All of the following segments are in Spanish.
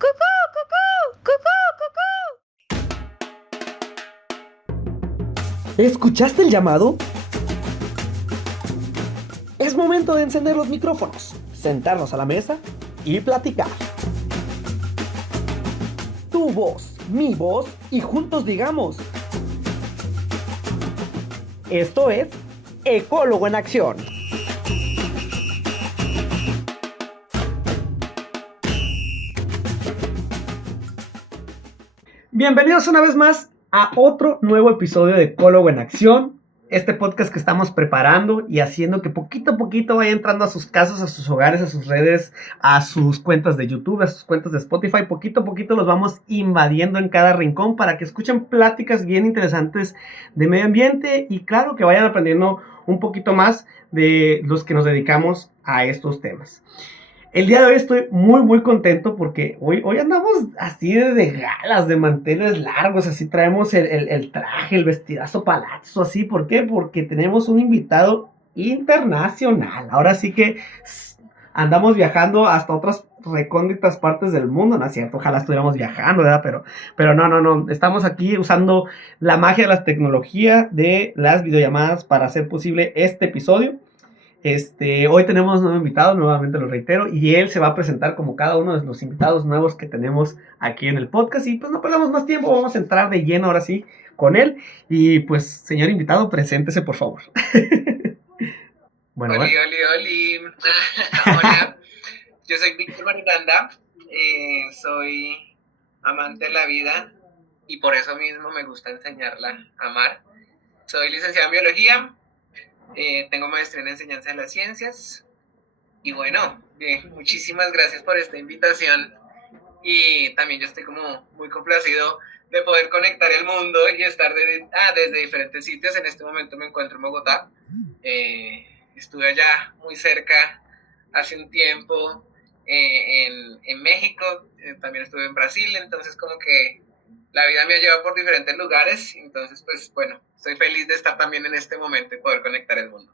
¡Cucú, cucú! ¡Cucú, cucú! ¿Escuchaste el llamado? Es momento de encender los micrófonos, sentarnos a la mesa y platicar. Tu voz, mi voz y juntos digamos. Esto es Ecólogo en Acción. Bienvenidos una vez más a otro nuevo episodio de Ecólogo en Acción. Este podcast que estamos preparando y haciendo que poquito a poquito vaya entrando a sus casas, a sus hogares, a sus redes, a sus cuentas de YouTube, a sus cuentas de Spotify. Poquito a poquito los vamos invadiendo en cada rincón para que escuchen pláticas bien interesantes de medio ambiente y claro que vayan aprendiendo un poquito más de los que nos dedicamos a estos temas. El día de hoy estoy muy contento porque hoy andamos así de galas, de manteles largos, así traemos el traje, el vestidazo palazzo, así. ¿Por qué? Porque tenemos un invitado internacional. Ahora sí que andamos viajando hasta otras recónditas partes del mundo, ¿no es cierto? Ojalá estuviéramos viajando, ¿verdad? Pero no. Estamos aquí usando la magia de la tecnología de las videollamadas para hacer posible este episodio. Hoy tenemos un nuevo invitado, nuevamente lo reitero, y él se va a presentar como cada uno de los invitados nuevos que tenemos aquí en el podcast. Y pues no perdamos más tiempo, vamos a entrar de lleno ahora sí con él. Y pues, señor invitado, preséntese por favor. Bueno, Oli. Hola, yo soy Víctor Marinanda, soy amante de la vida y por eso mismo me gusta enseñarla a amar. Soy licenciado en biología, tengo maestría en enseñanza de las ciencias y bueno, muchísimas gracias por esta invitación y también yo estoy como muy complacido de poder conectar el mundo y estar desde diferentes sitios. En este momento me encuentro en Bogotá. Estuve allá muy cerca hace un tiempo en México, también estuve en Brasil, entonces como que la vida me ha llevado por diferentes lugares, entonces pues bueno, estoy feliz de estar también en este momento y poder conectar el mundo.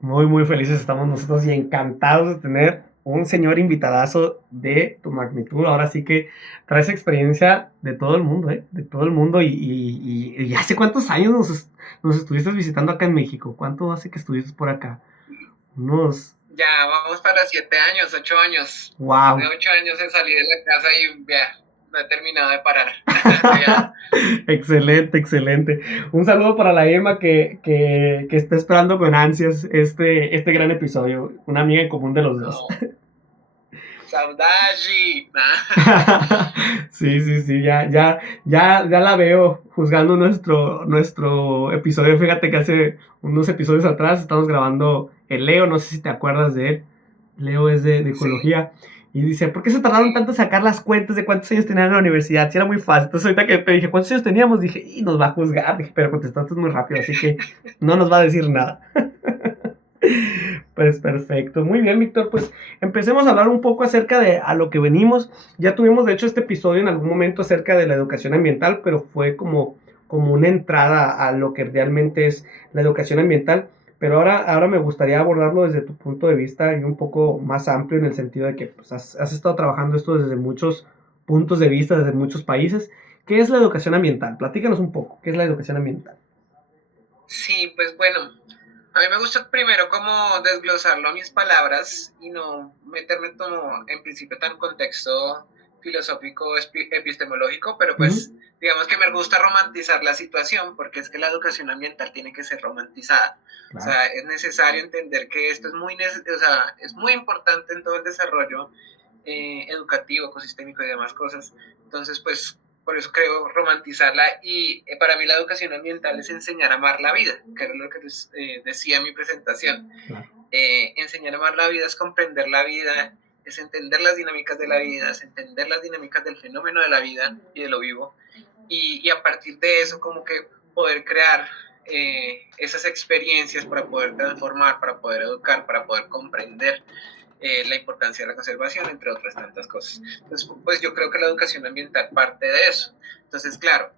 Muy felices estamos nosotros y encantados de tener un señor invitadazo de tu magnitud. Ahora sí que traes experiencia de todo el mundo, de todo el mundo. ¿Y hace cuántos años nos estuviste visitando acá en México? ¿Cuánto hace que estuviste por acá? Ya vamos para 7 años, 8 años. Wow. De 8 años salí de la casa y ya no he terminado de parar. Excelente. Un saludo para la Emma que está esperando con ansias este gran episodio. Una amiga en común de los dos. Saudade. Sí, ya la veo juzgando nuestro episodio. Fíjate que hace unos episodios atrás estamos grabando el Leo, no sé si te acuerdas de él. Leo es de ecología. Sí. Y dice, ¿por qué se tardaron tanto en sacar las cuentas de cuántos años tenían en la universidad? Si era muy fácil. Entonces ahorita que te dije, ¿cuántos años teníamos? Dije, y nos va a juzgar. Dije, pero contestaste muy rápido, así que no nos va a decir nada. Pues perfecto, muy bien, Víctor, pues empecemos a hablar un poco acerca de a lo que venimos. Ya tuvimos de hecho este episodio en algún momento acerca de la educación ambiental, pero fue como una entrada a lo que realmente es la educación ambiental. Pero ahora me gustaría abordarlo desde tu punto de vista y un poco más amplio, en el sentido de que pues, has estado trabajando esto desde muchos puntos de vista, desde muchos países. ¿Qué es la educación ambiental? Platícanos un poco, ¿qué es la educación ambiental? Sí, pues bueno, a mí me gusta primero como desglosarlo a mis palabras y no meterme como en principio tan contexto filosófico, epistemológico, pero pues digamos que me gusta romantizar la situación porque es que la educación ambiental tiene que ser romantizada. Claro. O sea, es necesario entender que esto es es muy importante en todo el desarrollo educativo, ecosistémico y demás cosas. Entonces, pues por eso creo romantizarla y para mí la educación ambiental es enseñar a amar la vida, que era lo que les decía en mi presentación. Claro. Enseñar a amar la vida es comprender la vida, es entender las dinámicas de la vida, es entender las dinámicas del fenómeno de la vida y de lo vivo y a partir de eso como que poder crear esas experiencias para poder transformar, para poder educar, para poder comprender la importancia de la conservación, entre otras tantas cosas. Entonces, pues yo creo que la educación ambiental parte de eso. Entonces, claro,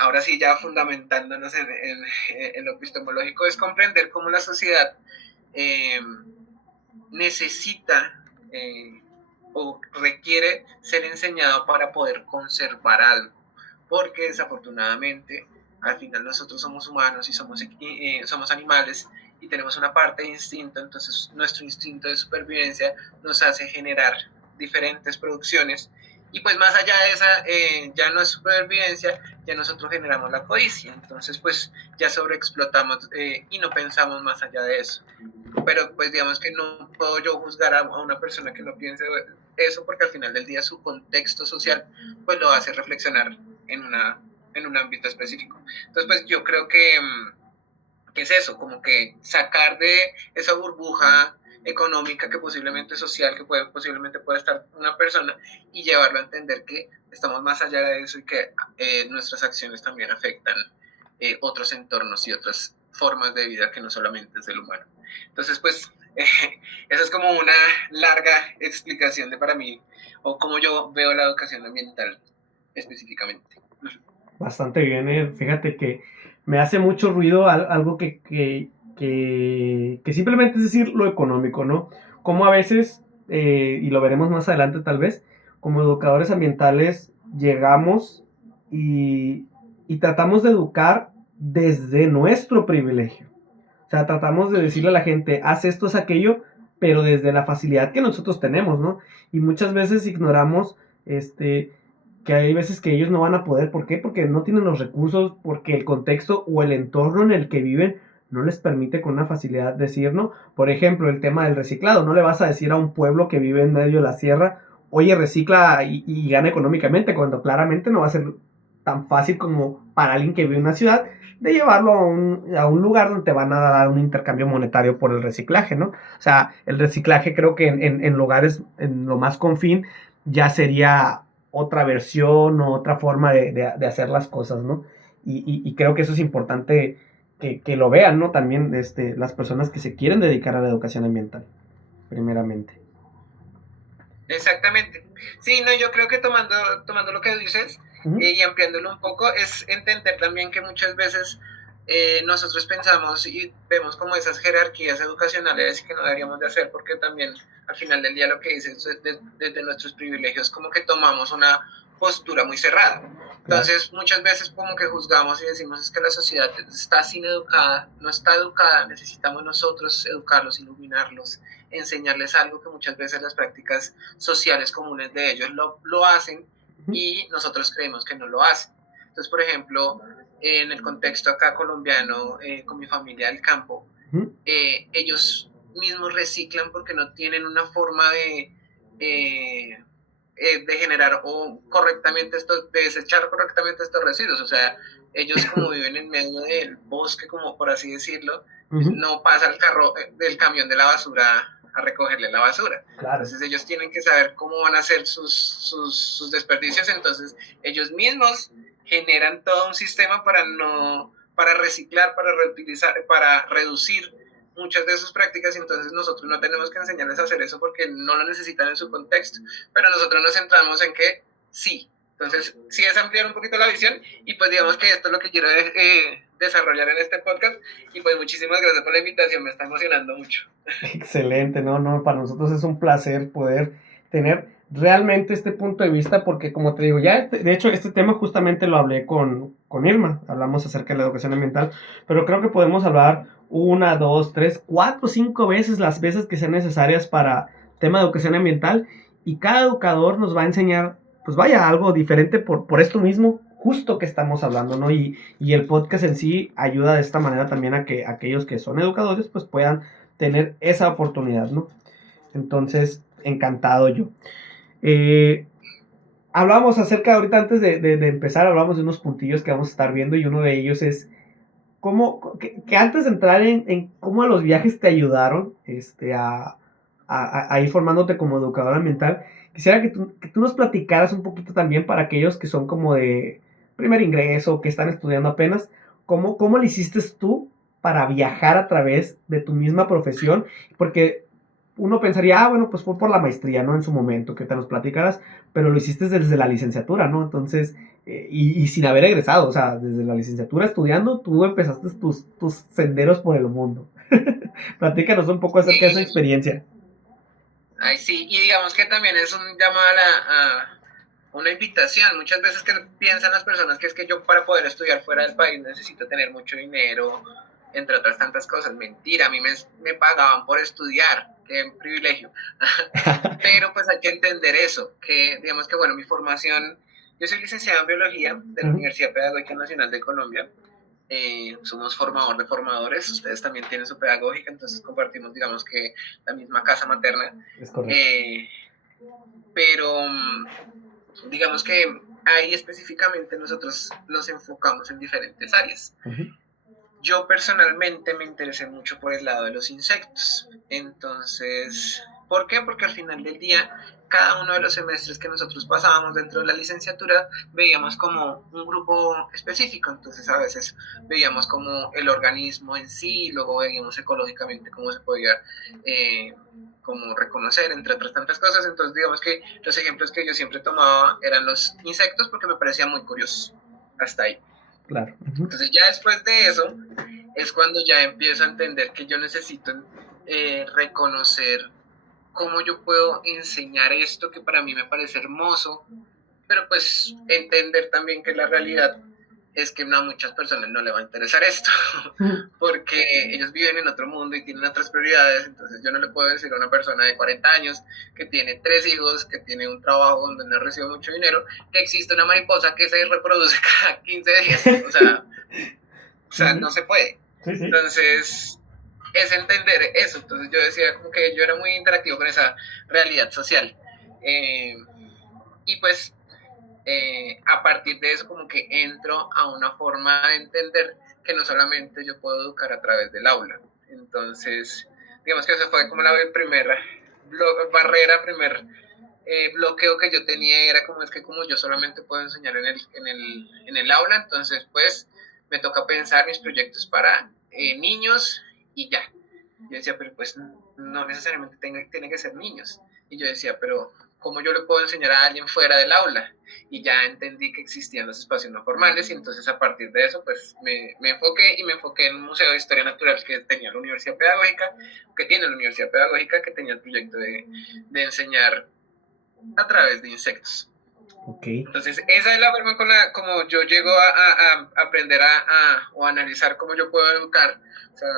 ahora sí ya fundamentándonos en lo epistemológico, es comprender cómo la sociedad necesita o requiere ser enseñado para poder conservar algo, porque desafortunadamente al final nosotros somos humanos y somos animales y tenemos una parte de instinto, entonces nuestro instinto de supervivencia nos hace generar diferentes producciones y pues más allá de esa, ya no es supervivencia, ya nosotros generamos la codicia, entonces pues ya sobreexplotamos y no pensamos más allá de eso. Pero pues digamos que no puedo yo juzgar a una persona que no piense eso porque al final del día su contexto social pues lo hace reflexionar en un ámbito específico. Entonces pues yo creo que es eso, como que sacar de esa burbuja económica que posiblemente social, que posiblemente pueda estar una persona y llevarlo a entender que estamos más allá de eso y que nuestras acciones también afectan otros entornos y otras formas de vida que no solamente es del humano. Entonces, pues, esa es como una larga explicación de para mí, o cómo yo veo la educación ambiental específicamente. Bastante bien, fíjate que me hace mucho ruido algo que simplemente es decir lo económico, ¿no? Como a veces, y lo veremos más adelante tal vez, como educadores ambientales llegamos y tratamos de educar desde nuestro privilegio. O sea, tratamos de decirle a la gente, haz esto, haz aquello, pero desde la facilidad que nosotros tenemos, ¿no? Y muchas veces ignoramos, que hay veces que ellos no van a poder. ¿Por qué? Porque no tienen los recursos, porque el contexto o el entorno en el que viven no les permite con una facilidad decir, ¿no? Por ejemplo, el tema del reciclado. No le vas a decir a un pueblo que vive en medio de la sierra, oye, recicla y gana económicamente, cuando claramente no va a ser tan fácil como para alguien que vive en una ciudad de llevarlo a un lugar donde te van a dar un intercambio monetario por el reciclaje, ¿no? O sea, el reciclaje creo que en lugares, en lo más confín, ya sería otra versión o otra forma de hacer las cosas, ¿no? Y creo que eso es importante que lo vean, ¿no? También las personas que se quieren dedicar a la educación ambiental, primeramente. Exactamente. Sí, no, yo creo que tomando lo que dices y ampliándolo un poco, es entender también que muchas veces nosotros pensamos y vemos como esas jerarquías educacionales que no deberíamos de hacer, porque también al final del día lo que dices desde nuestros privilegios como que tomamos una postura muy cerrada. Entonces muchas veces como que juzgamos y decimos es que la sociedad está sin educada, no está educada, necesitamos nosotros educarlos, iluminarlos, enseñarles algo que muchas veces las prácticas sociales comunes de ellos lo hacen y nosotros creemos que no lo hacen. Entonces, por ejemplo, en el contexto acá colombiano, con mi familia del campo, ellos mismos reciclan porque no tienen una forma de generar correctamente de desechar correctamente estos residuos. O sea, ellos como viven en medio del bosque, como por así decirlo, no pasa el camión de la basura a recogerle la basura. Claro. Entonces ellos tienen que saber cómo van a hacer sus desperdicios, entonces ellos mismos generan todo un sistema para reciclar, para reutilizar, para reducir muchas de sus prácticas, y entonces nosotros no tenemos que enseñarles a hacer eso porque no lo necesitan en su contexto, pero nosotros nos centramos en que sí. Entonces, sí es ampliar un poquito la visión y pues digamos que esto es lo que quiero desarrollar en este podcast y pues muchísimas gracias por la invitación, me está emocionando mucho. Excelente, no, para nosotros es un placer poder tener realmente este punto de vista porque como te digo, ya de hecho este tema justamente lo hablé con Irma, hablamos acerca de la educación ambiental, pero creo que podemos hablar 1, 2, 3, 4, 5 veces, las veces que sean necesarias para tema de educación ambiental, y cada educador nos va a enseñar pues vaya, algo diferente por esto mismo, justo que estamos hablando, ¿no? Y el podcast en sí ayuda de esta manera también a que aquellos que son educadores pues puedan tener esa oportunidad, ¿no? Entonces, encantado yo. Hablamos acerca, ahorita antes de empezar, hablamos de unos puntillos que vamos a estar viendo, y uno de ellos es cómo, que antes de entrar en cómo los viajes te ayudaron a ir formándote como educador ambiental, quisiera que tú nos platicaras un poquito también para aquellos que son como de primer ingreso, que están estudiando apenas, cómo le hiciste tú para viajar a través de tu misma profesión, porque uno pensaría, bueno, pues fue por la maestría, ¿no? En su momento, que te los platicaras, pero lo hiciste desde la licenciatura, ¿no? Entonces, y sin haber egresado, o sea, desde la licenciatura estudiando, tú empezaste tus senderos por el mundo. Platícanos un poco acerca de esa experiencia. Ay, sí, y digamos que también es un llamado a una invitación. Muchas veces que piensan las personas que es que yo para poder estudiar fuera del país necesito tener mucho dinero, entre otras tantas cosas. Mentira, a mí me pagaban por estudiar, qué privilegio. Pero pues hay que entender eso, que digamos que bueno, mi formación, yo soy licenciado en biología de la Universidad Pedagógica Nacional de Colombia. Somos formador de formadores, ustedes también tienen su pedagógica, entonces compartimos, digamos que la misma casa materna. Es correcto. Pero digamos que ahí específicamente nosotros nos enfocamos en diferentes áreas. Yo personalmente me interesé mucho por el lado de los insectos. Entonces, ¿por qué? Porque al final del día, cada uno de los semestres que nosotros pasábamos dentro de la licenciatura, veíamos como un grupo específico. Entonces, a veces veíamos como el organismo en sí, luego veíamos ecológicamente cómo se podía como reconocer, entre otras tantas cosas. Entonces, digamos que los ejemplos que yo siempre tomaba eran los insectos porque me parecía muy curioso. Hasta ahí. Claro. Entonces ya después de eso es cuando ya empiezo a entender que yo necesito reconocer cómo yo puedo enseñar esto que para mí me parece hermoso, pero pues entender también que la realidad es que a muchas personas no les va a interesar esto, porque ellos viven en otro mundo y tienen otras prioridades. Entonces yo no le puedo decir a una persona de 40 años que tiene 3 hijos, que tiene un trabajo donde no recibe mucho dinero, que existe una mariposa que se reproduce cada 15 días. O sea, no se puede. Sí, sí. Entonces es entender eso. Entonces yo decía como que yo era muy interactivo con esa realidad social. Y pues a partir de eso como que entro a una forma de entender que no solamente yo puedo educar a través del aula. Entonces, digamos que eso fue como la primera barrera, primer bloqueo que yo tenía, era como es que como yo solamente puedo enseñar en el aula, entonces pues me toca pensar mis proyectos para niños y ya. Yo decía, pero pues no necesariamente tiene que ser niños. Y yo decía, pero ¿cómo yo le puedo enseñar a alguien fuera del aula? Y ya entendí que existían los espacios no formales y entonces a partir de eso pues me enfoqué en un museo de historia natural que tenía la Universidad Pedagógica, que tenía el proyecto de enseñar a través de insectos. Okay. Entonces esa es la forma como yo llego a aprender o a analizar cómo yo puedo educar, o sea,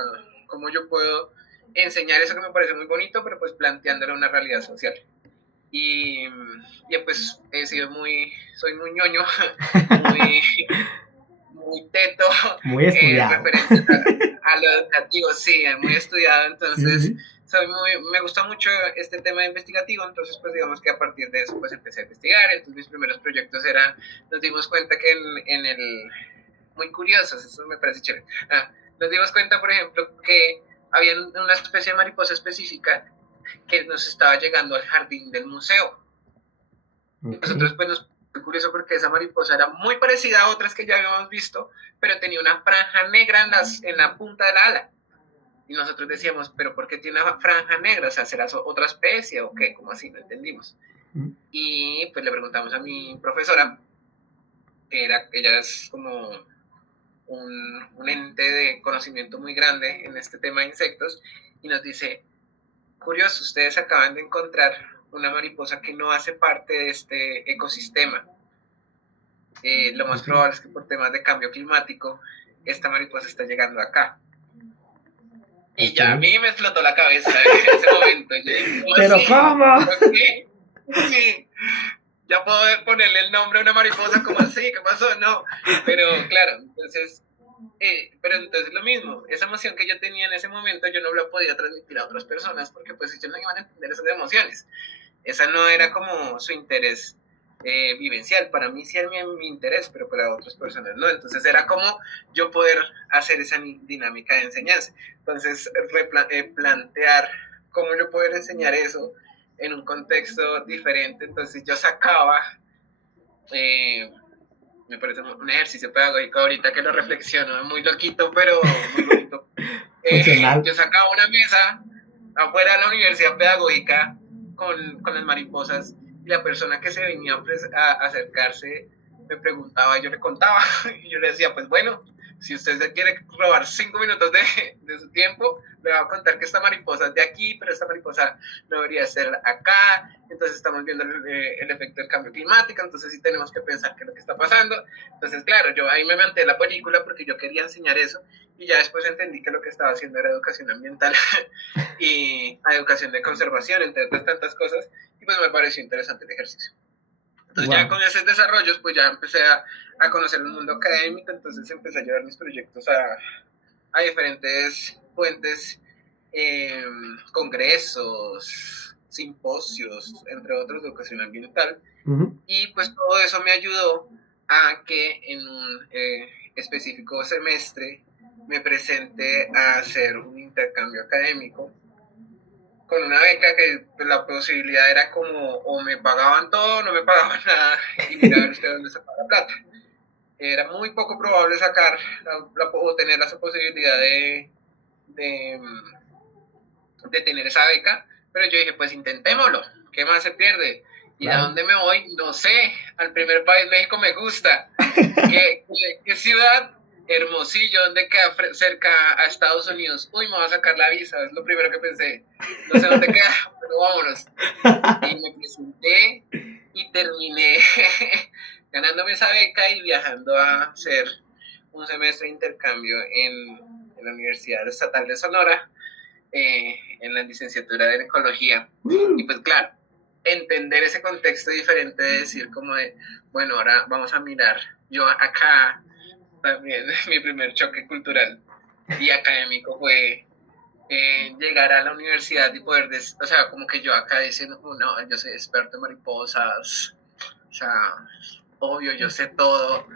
cómo yo puedo enseñar eso que me parece muy bonito, pero pues planteándolo una realidad social. Y pues soy muy ñoño, muy teto, muy estudiado. Referente a lo educativo, sí, muy estudiado. Entonces sí. Me gusta mucho este tema investigativo. Entonces pues digamos que a partir de eso pues empecé a investigar. Entonces mis primeros proyectos nos dimos cuenta que en el, muy curiosos, eso me parece chévere, nos dimos cuenta por ejemplo que había una especie de mariposa específica que nos estaba llegando al jardín del museo. Okay. Nosotros pues nos fue curioso porque esa mariposa era muy parecida a otras que ya habíamos visto, pero tenía una franja negra en la punta de la ala. Y nosotros decíamos, ¿pero por qué tiene una franja negra? O sea, ¿será otra especie o qué? ¿Cómo así? No entendimos. Y pues le preguntamos a mi profesora, ella es como un ente de conocimiento muy grande en este tema de insectos, y nos dice, curioso, ustedes acaban de encontrar una mariposa que no hace parte de este ecosistema. Lo más probable es que por temas de cambio climático, esta mariposa está llegando acá. Y ya a mí me explotó la cabeza en ese momento. Yo dije, ¿pero cómo? ¿Qué? Sí, ya puedo ponerle el nombre a una mariposa, ¿cómo así? ¿Qué pasó? No, pero claro, entonces lo mismo, esa emoción que yo tenía en ese momento yo no la podía transmitir a otras personas porque pues ellos no iban a entender esas emociones. Esa no era como su interés vivencial. Para mí sí era mi interés, pero para otras personas no. Entonces era como yo poder hacer esa dinámica de enseñanza. Entonces plantear cómo yo poder enseñar eso en un contexto diferente. Entonces yo sacaba, me parece un ejercicio pedagógico ahorita que lo reflexiono, muy loquito, pero muy bonito. Yo sacaba una mesa afuera de la Universidad Pedagógica con las mariposas, y la persona que se venía a acercarse me preguntaba, yo le contaba, y yo le decía, pues bueno, Si usted se quiere robar 5 minutos de su tiempo, le va a contar que esta mariposa es de aquí, pero esta mariposa no debería ser acá. Entonces estamos viendo el efecto del cambio climático, entonces sí tenemos que pensar qué es lo que está pasando. Entonces, claro, yo ahí me manté la película porque yo quería enseñar eso, y ya después entendí que lo que estaba haciendo era educación ambiental y educación de conservación, entre otras tantas cosas, y pues me pareció interesante el ejercicio. Entonces ya con esos desarrollos, pues ya empecé a conocer el mundo académico, entonces empecé a llevar mis proyectos a diferentes fuentes, congresos, simposios, entre otros, de educación ambiental. Y pues todo eso me ayudó a que en un específico semestre me presenté a hacer un intercambio académico con una beca que pues, la posibilidad era como o me pagaban todo o no me pagaban nada, y mira a ver usted dónde sacaba la plata. Era muy poco probable sacar o tener esa posibilidad de tener esa beca, pero yo dije, pues intentémoslo, ¿qué más se pierde? ¿Y claro, a dónde me voy? No sé, al primer país, México me gusta. ¿Qué ciudad? Hermosillo, ¿dónde queda cerca a Estados Unidos? Uy, me voy a sacar la visa, es lo primero que pensé. No sé dónde queda, pero vámonos. Y me presenté y terminé ganándome esa beca y viajando a hacer un semestre de intercambio en la Universidad Estatal de Sonora, en la licenciatura de Ecología. Y pues claro, entender ese contexto diferente de decir como de, bueno, ahora vamos a mirar, yo acá también mi primer choque cultural y académico fue llegar a la universidad y poder, o sea, como que yo acá diciendo, no, yo soy experto en mariposas, o sea, obvio, yo sé todo,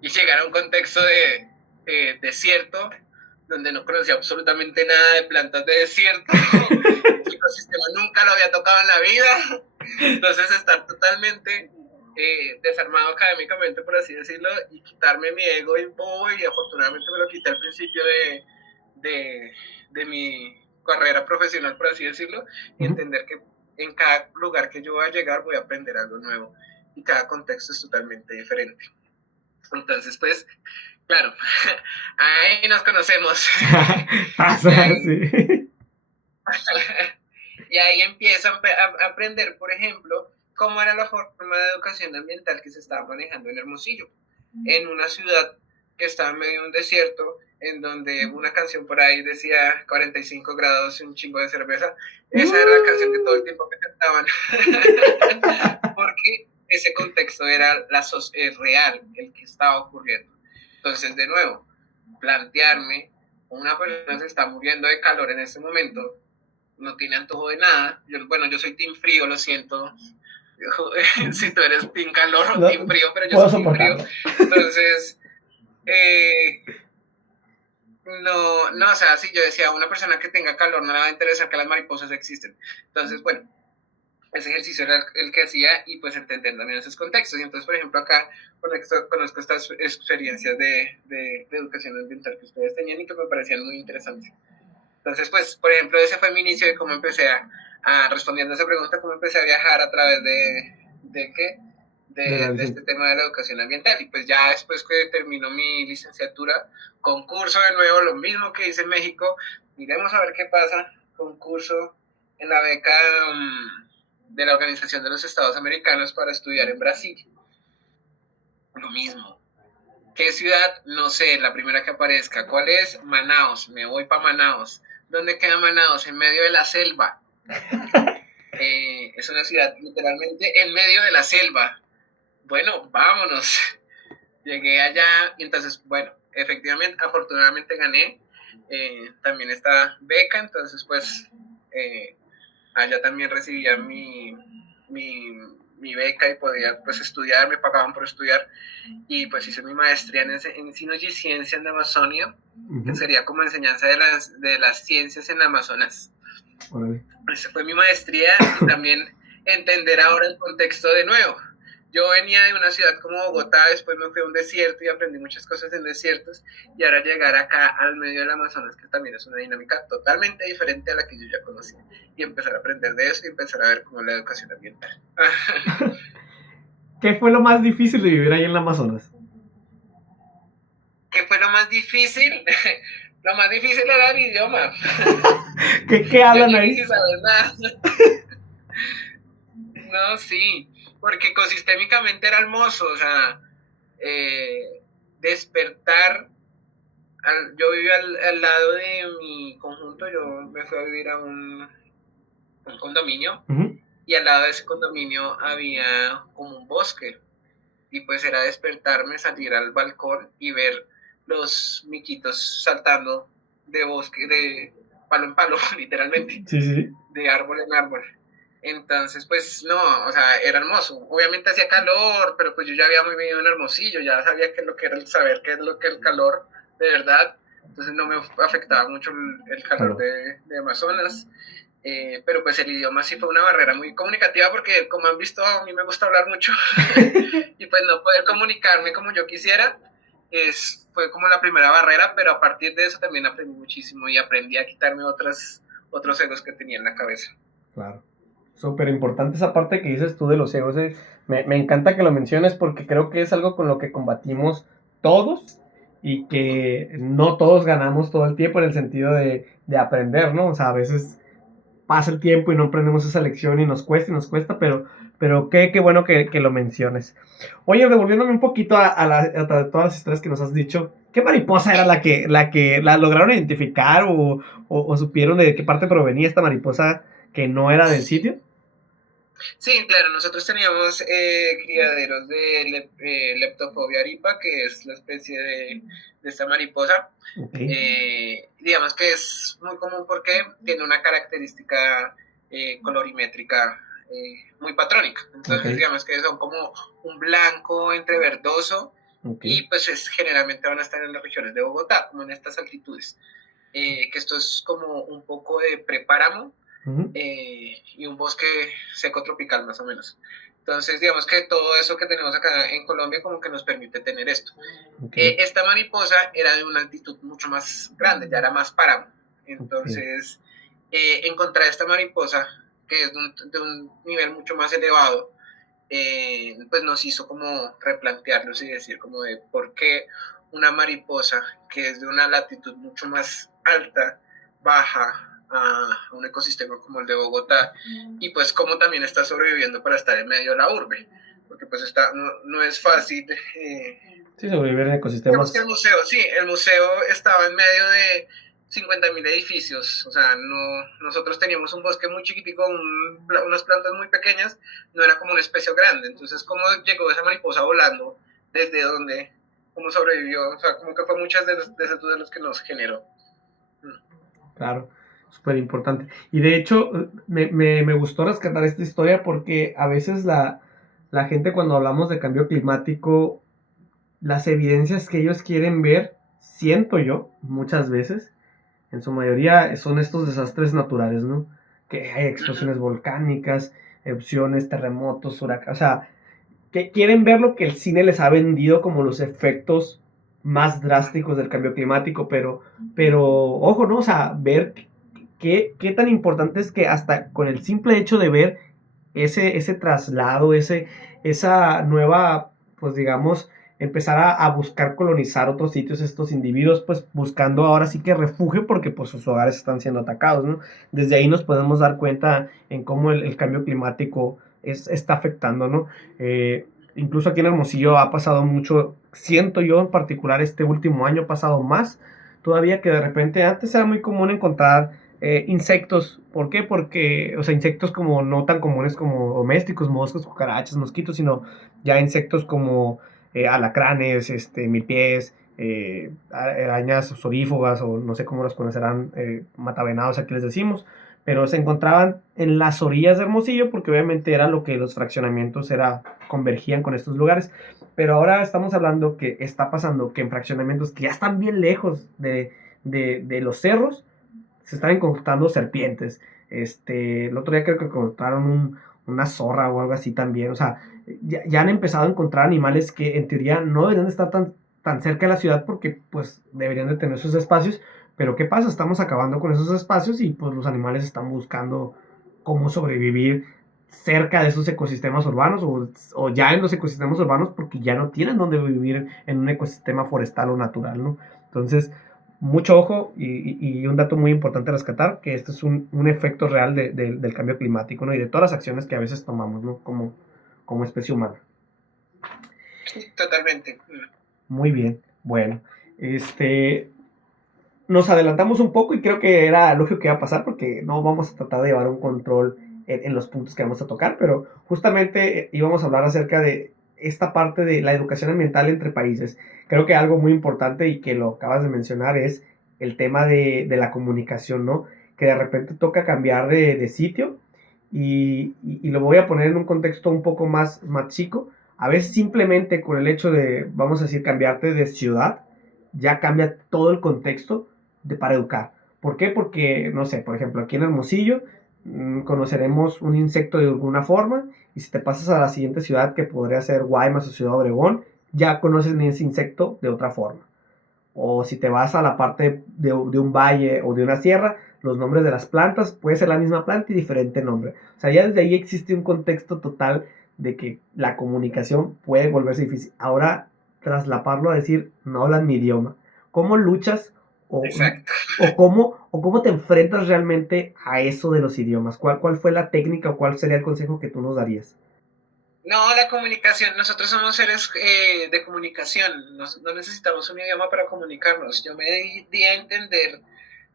y llegar a un contexto de desierto, donde no conocía absolutamente nada de plantas de desierto, el ecosistema nunca lo había tocado en la vida, entonces estar totalmente desarmado académicamente, por así decirlo, y quitarme mi ego y afortunadamente me lo quité al principio de mi carrera profesional, por así decirlo, y entender que en cada lugar que yo voy a llegar voy a aprender algo nuevo, y cada contexto es totalmente diferente. Entonces, pues, claro, ahí nos conocemos. Pasa, sí. Y ahí empiezo a aprender, por ejemplo, cómo era la forma de educación ambiental que se estaba manejando en Hermosillo, en una ciudad que estaba en medio de un desierto, en donde una canción por ahí decía 45 grados y un chingo de cerveza. Esa era la canción que todo el tiempo me cantaban. Porque ese contexto era real, el que estaba ocurriendo. Entonces, de nuevo, plantearme, una persona se está muriendo de calor en este momento, no tiene antojo de nada. Yo soy team frío, lo siento. Si tú eres team calor o team frío, pero yo soy team frío. Entonces, no, o sea, si yo decía, una persona que tenga calor no le va a interesar que las mariposas existen. Entonces, bueno, ese ejercicio era el que hacía, y pues entender también esos contextos. Y entonces, por ejemplo, acá conozco estas experiencias de educación ambiental que ustedes tenían y que me parecían muy interesantes. Entonces, pues, por ejemplo, ese fue mi inicio de cómo empecé respondiendo a esa pregunta, cómo empecé a viajar a través de este tema de la educación ambiental. Y pues ya después que terminó mi licenciatura, concurso de nuevo, lo mismo que hice en México, miremos a ver qué pasa, concurso en la beca de la Organización de los Estados Americanos para estudiar en Brasil. Lo mismo. ¿Qué ciudad? No sé, la primera que aparezca. ¿Cuál es? Manaos. Me voy para Manaos. ¿Dónde queda Manaos? En medio de la selva. Es una ciudad literalmente en medio de la selva. Bueno, vámonos. Llegué allá y entonces, bueno, efectivamente, afortunadamente gané también esta beca, entonces pues allá también recibía mi beca y podía pues estudiar, me pagaban por estudiar, y pues hice mi maestría en Synology Ciencia en Amazonia, que sería como enseñanza de las ciencias en Amazonas. Esa fue mi maestría, y también entender ahora el contexto de nuevo. Yo venía de una ciudad como Bogotá, después me fui a un desierto y aprendí muchas cosas en desiertos, y ahora llegar acá al medio del Amazonas, que también es una dinámica totalmente diferente a la que yo ya conocía, y empezar a aprender de eso y empezar a ver cómo la educación ambiental. ¿Qué fue lo más difícil de vivir ahí en el Amazonas? ¿Qué fue lo más difícil, lo más difícil era el idioma. ¿Qué hablan Yo ahí? sin saber nada. No, sí, porque ecosistémicamente era hermoso, o sea, despertar. Yo vivía al lado de mi conjunto, yo me fui a vivir a un condominio, Ujú. y al lado de ese condominio había como un bosque, y pues era despertarme, salir al balcón y ver los miquitos saltando de bosque, de palo en palo, literalmente, Sí, sí. de árbol en árbol. Entonces, pues no, o sea, era hermoso. Obviamente hacía calor, pero pues yo ya había muy vivido en Hermosillo, ya sabía qué es lo que era el saber, qué es lo que es el calor de verdad. Entonces no me afectaba mucho el calor de Amazonas. Pero pues el idioma sí fue una barrera muy comunicativa porque, como han visto, a mí me gusta hablar mucho y pues no poder comunicarme como yo quisiera fue como la primera barrera, pero a partir de eso también aprendí muchísimo y aprendí a quitarme otros egos que tenía en la cabeza. Claro. Súper importante esa parte que dices tú de los egos. Me encanta que lo menciones porque creo que es algo con lo que combatimos todos y que no todos ganamos todo el tiempo en el sentido de aprender, ¿no? O sea, a veces pasa el tiempo y no aprendemos esa lección y nos cuesta, pero qué bueno que lo menciones. Oye, devolviéndome un poquito a todas las historias que nos has dicho, ¿qué mariposa era la lograron identificar o supieron de qué parte provenía esta mariposa que no era del sitio? Sí, claro, nosotros teníamos criaderos de Leptophobia aripa, que es la especie de esta mariposa. Okay. Digamos que es muy común porque tiene una característica colorimétrica muy patrónica. Entonces, Okay. digamos que son como un blanco entre verdoso, Okay. y pues generalmente van a estar en las regiones de Bogotá, como en estas altitudes. Que esto es como un poco de prepáramo. Uh-huh. Y un bosque seco tropical más o menos. Entonces, digamos que todo eso que tenemos acá en Colombia como que nos permite tener esto. Okay. Esta mariposa era de una altitud mucho más grande, ya era más páramo. Entonces, encontrar esta mariposa, que es de un nivel mucho más elevado, pues nos hizo como replantearnos y decir como de por qué una mariposa que es de una latitud mucho más alta baja a un ecosistema como el de Bogotá, y pues cómo también está sobreviviendo para estar en medio de la urbe, porque pues no es fácil. Sí, sobrevivir en ecosistemas. Que el museo estaba en medio de 50.000 edificios, o sea, nosotros teníamos un bosque muy chiquitico, unas plantas muy pequeñas, no era como una especie grande. Entonces, ¿cómo llegó esa mariposa volando? ¿Desde dónde? ¿Cómo sobrevivió? O sea, como que fue muchas de los que nos generó. Claro, súper importante. Y de hecho, me gustó rescatar esta historia porque a veces la gente cuando hablamos de cambio climático, las evidencias que ellos quieren ver, siento yo, muchas veces, en su mayoría son estos desastres naturales, ¿no? Que hay explosiones volcánicas, erupciones, terremotos, huracanes, o sea, que quieren ver lo que el cine les ha vendido como los efectos más drásticos del cambio climático, pero ojo, ¿no? O sea, ver qué tan importante es que hasta con el simple hecho de ver ese traslado, esa nueva, pues digamos, empezar a buscar colonizar otros sitios, estos individuos, pues buscando ahora sí que refugio porque pues sus hogares están siendo atacados, ¿no? Desde ahí nos podemos dar cuenta en cómo el cambio climático está afectando, ¿no? Incluso aquí en Hermosillo ha pasado mucho, siento yo en particular este último año ha pasado más, todavía que de repente antes era muy común encontrar insectos. ¿Por qué? Porque, o sea, insectos como no tan comunes como domésticos, moscas, cucarachas, mosquitos, sino ya insectos como alacranes, milpiés, arañas sorífugas o no sé cómo las conocerán, matavenados aquí les decimos, pero se encontraban en las orillas de Hermosillo porque obviamente era lo que los fraccionamientos convergían con estos lugares. Pero ahora estamos hablando que está pasando que en fraccionamientos que ya están bien lejos de los cerros, se están encontrando serpientes. El otro día creo que encontraron una zorra o algo así también. O sea, ya han empezado a encontrar animales que en teoría no deberían de estar tan cerca de la ciudad porque pues deberían de tener sus espacios. Pero ¿qué pasa? Estamos acabando con esos espacios y pues los animales están buscando cómo sobrevivir cerca de esos ecosistemas urbanos o ya en los ecosistemas urbanos porque ya no tienen donde vivir en un ecosistema forestal o natural, ¿no? Entonces, mucho ojo y un dato muy importante a rescatar, que esto es un efecto real del cambio climático, ¿no? Y de todas las acciones que a veces tomamos, ¿no? Como especie humana. Totalmente. Muy bien, bueno, nos adelantamos un poco y creo que era lógico que iba a pasar porque no vamos a tratar de llevar un control en los puntos que vamos a tocar, pero justamente íbamos a hablar acerca de esta parte de la educación ambiental entre países. Creo que algo muy importante y que lo acabas de mencionar es el tema de la comunicación, ¿no? Que de repente toca cambiar de sitio y lo voy a poner en un contexto un poco más chico. A veces simplemente con el hecho de, vamos a decir, cambiarte de ciudad, ya cambia todo el contexto para educar. ¿Por qué? Porque, no sé, por ejemplo, aquí en Hermosillo conoceremos un insecto de alguna forma y si te pasas a la siguiente ciudad, que podría ser Guaymas o Ciudad Obregón, ya conoces ese insecto de otra forma. O si te vas a la parte de un valle o de una sierra, los nombres de las plantas puede ser la misma planta y diferente nombre. O sea, ya desde ahí existe un contexto total de que la comunicación puede volverse difícil. Ahora, traslaparlo a decir, no hablan mi idioma. ¿Cómo luchas Exacto. o cómo te enfrentas realmente a eso de los idiomas? ¿Cuál fue la técnica o cuál sería el consejo que tú nos darías? No, la comunicación, nosotros somos seres de comunicación, no necesitamos un idioma para comunicarnos. Yo me di a entender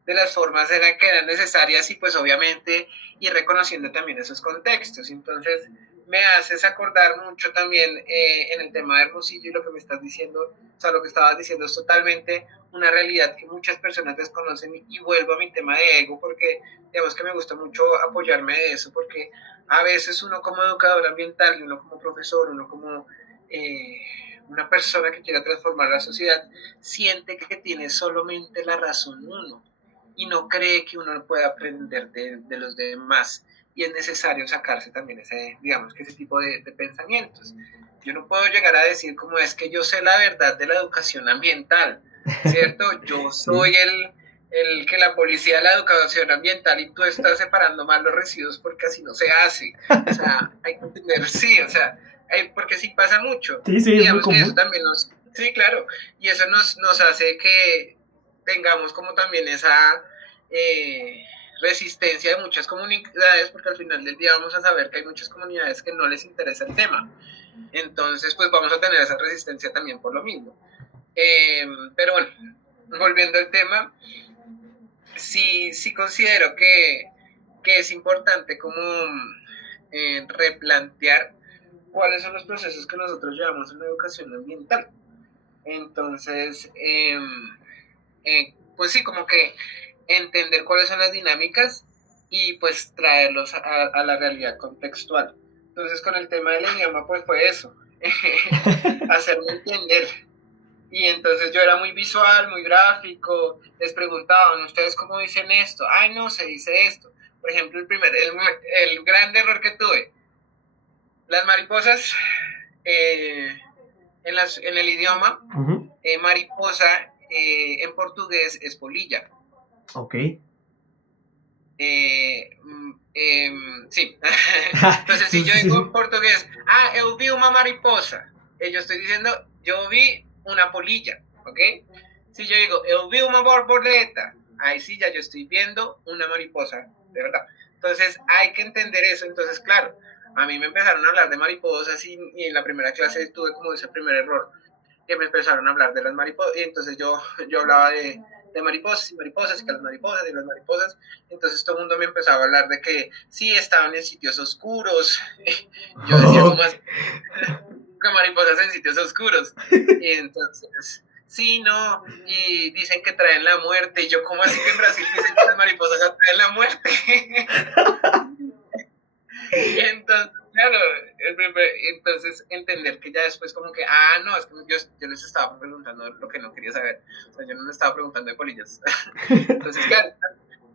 de las formas en las que eran necesarias y pues obviamente ir reconociendo también esos contextos. Entonces me haces acordar mucho también en el tema de Hermosillo y lo que me estás diciendo, o sea, lo que estabas diciendo es totalmente una realidad que muchas personas desconocen y vuelvo a mi tema de ego porque digamos que me gusta mucho apoyarme de eso porque a veces uno como educador ambiental y uno como profesor, uno como una persona que quiera transformar la sociedad, siente que tiene solamente la razón uno y no cree que uno pueda aprender de los demás. Y es necesario sacarse también ese, digamos que ese tipo de pensamientos. Yo no puedo llegar a decir como es que yo sé la verdad de la educación ambiental, ¿cierto? Yo soy el que la policía de la educación ambiental y tú estás separando mal los residuos porque así no se hace. O sea, hay que entender, sí, o sea, porque sí pasa mucho. Sí, sí, Y es muy digamos que común. eso también sí, claro, y eso nos hace que tengamos como también esa resistencia de muchas comunidades, porque al final del día vamos a saber que hay muchas comunidades que no les interesa el tema. Entonces, pues vamos a tener esa resistencia también por lo mismo. Pero bueno, volviendo al tema, sí considero que es importante como replantear cuáles son los procesos que nosotros llevamos en la educación ambiental. Entonces, pues sí, como que entender cuáles son las dinámicas y pues traerlos a la realidad contextual. Entonces con el tema del idioma pues fue eso, hacerme entender. Y entonces yo era muy visual, muy gráfico, les preguntaban, ¿ustedes cómo dicen esto? Ay, no, se dice esto. Por ejemplo, el gran error que tuve, las mariposas en el idioma, mariposa en portugués es polilla. Ok. Sí. Entonces, si yo digo en portugués, eu vi una mariposa, yo estoy diciendo, yo vi una polilla, ¿ok? Si yo digo, eu vi una borboleta, ahí sí ya yo estoy viendo una mariposa, de verdad. Entonces, hay que entender eso. Entonces, claro, a mí me empezaron a hablar de mariposas y en la primera clase tuve como ese primer error, que me empezaron a hablar de las mariposas, y entonces yo hablaba de mariposas y mariposas, y que las mariposas y las mariposas, entonces todo el mundo me empezaba a hablar de que sí, estaban en sitios oscuros, yo decía como que mariposas en sitios oscuros, y entonces, sí, no, y dicen que traen la muerte, y yo, ¿cómo así que en Brasil dicen que las mariposas traen la muerte? Y entonces, claro, entonces entender que ya después como que, no, es que yo les estaba preguntando lo que no quería saber, o sea, yo no les estaba preguntando de polillas. Entonces, claro,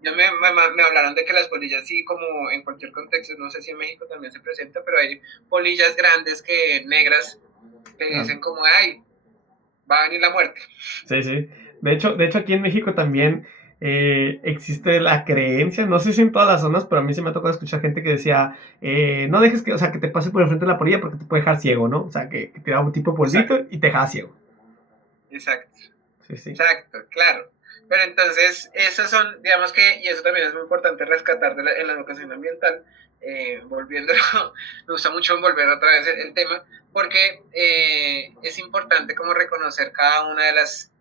me hablaron de que las polillas sí, como en cualquier contexto, no sé si en México también se presenta, pero hay polillas grandes negras que dicen como, ay, va a venir la muerte. Sí, sí. De hecho aquí en México también existe la creencia, no sé si en todas las zonas, pero a mí se me ha tocado escuchar gente que decía, no dejes que, o sea, que te pase por el frente de la polilla porque te puede dejar ciego, ¿no? O sea, que te da un tipo de polvito y te deja ciego. Exacto. Sí, sí. Exacto, claro. Pero entonces, esos son, digamos que, y eso también es muy importante rescatar en la educación ambiental, volviéndolo, me gusta mucho volver otra vez el tema, porque es importante como reconocer cada una de las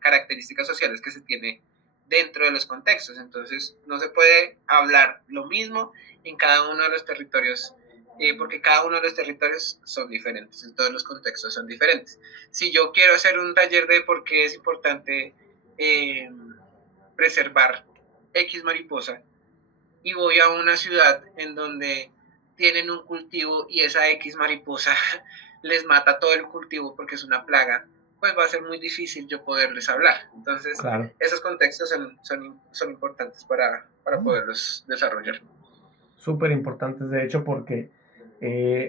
características sociales que se tiene dentro de los contextos. Entonces, no se puede hablar lo mismo en cada uno de los territorios, porque cada uno de los territorios son diferentes, en todos los contextos son diferentes. Si yo quiero hacer un taller de por qué es importante preservar X mariposa y voy a una ciudad en donde tienen un cultivo y esa X mariposa les mata todo el cultivo porque es una plaga, pues va a ser muy difícil yo poderles hablar. Entonces, claro, esos contextos son importantes para poderlos desarrollar. Súper importantes, de hecho, porque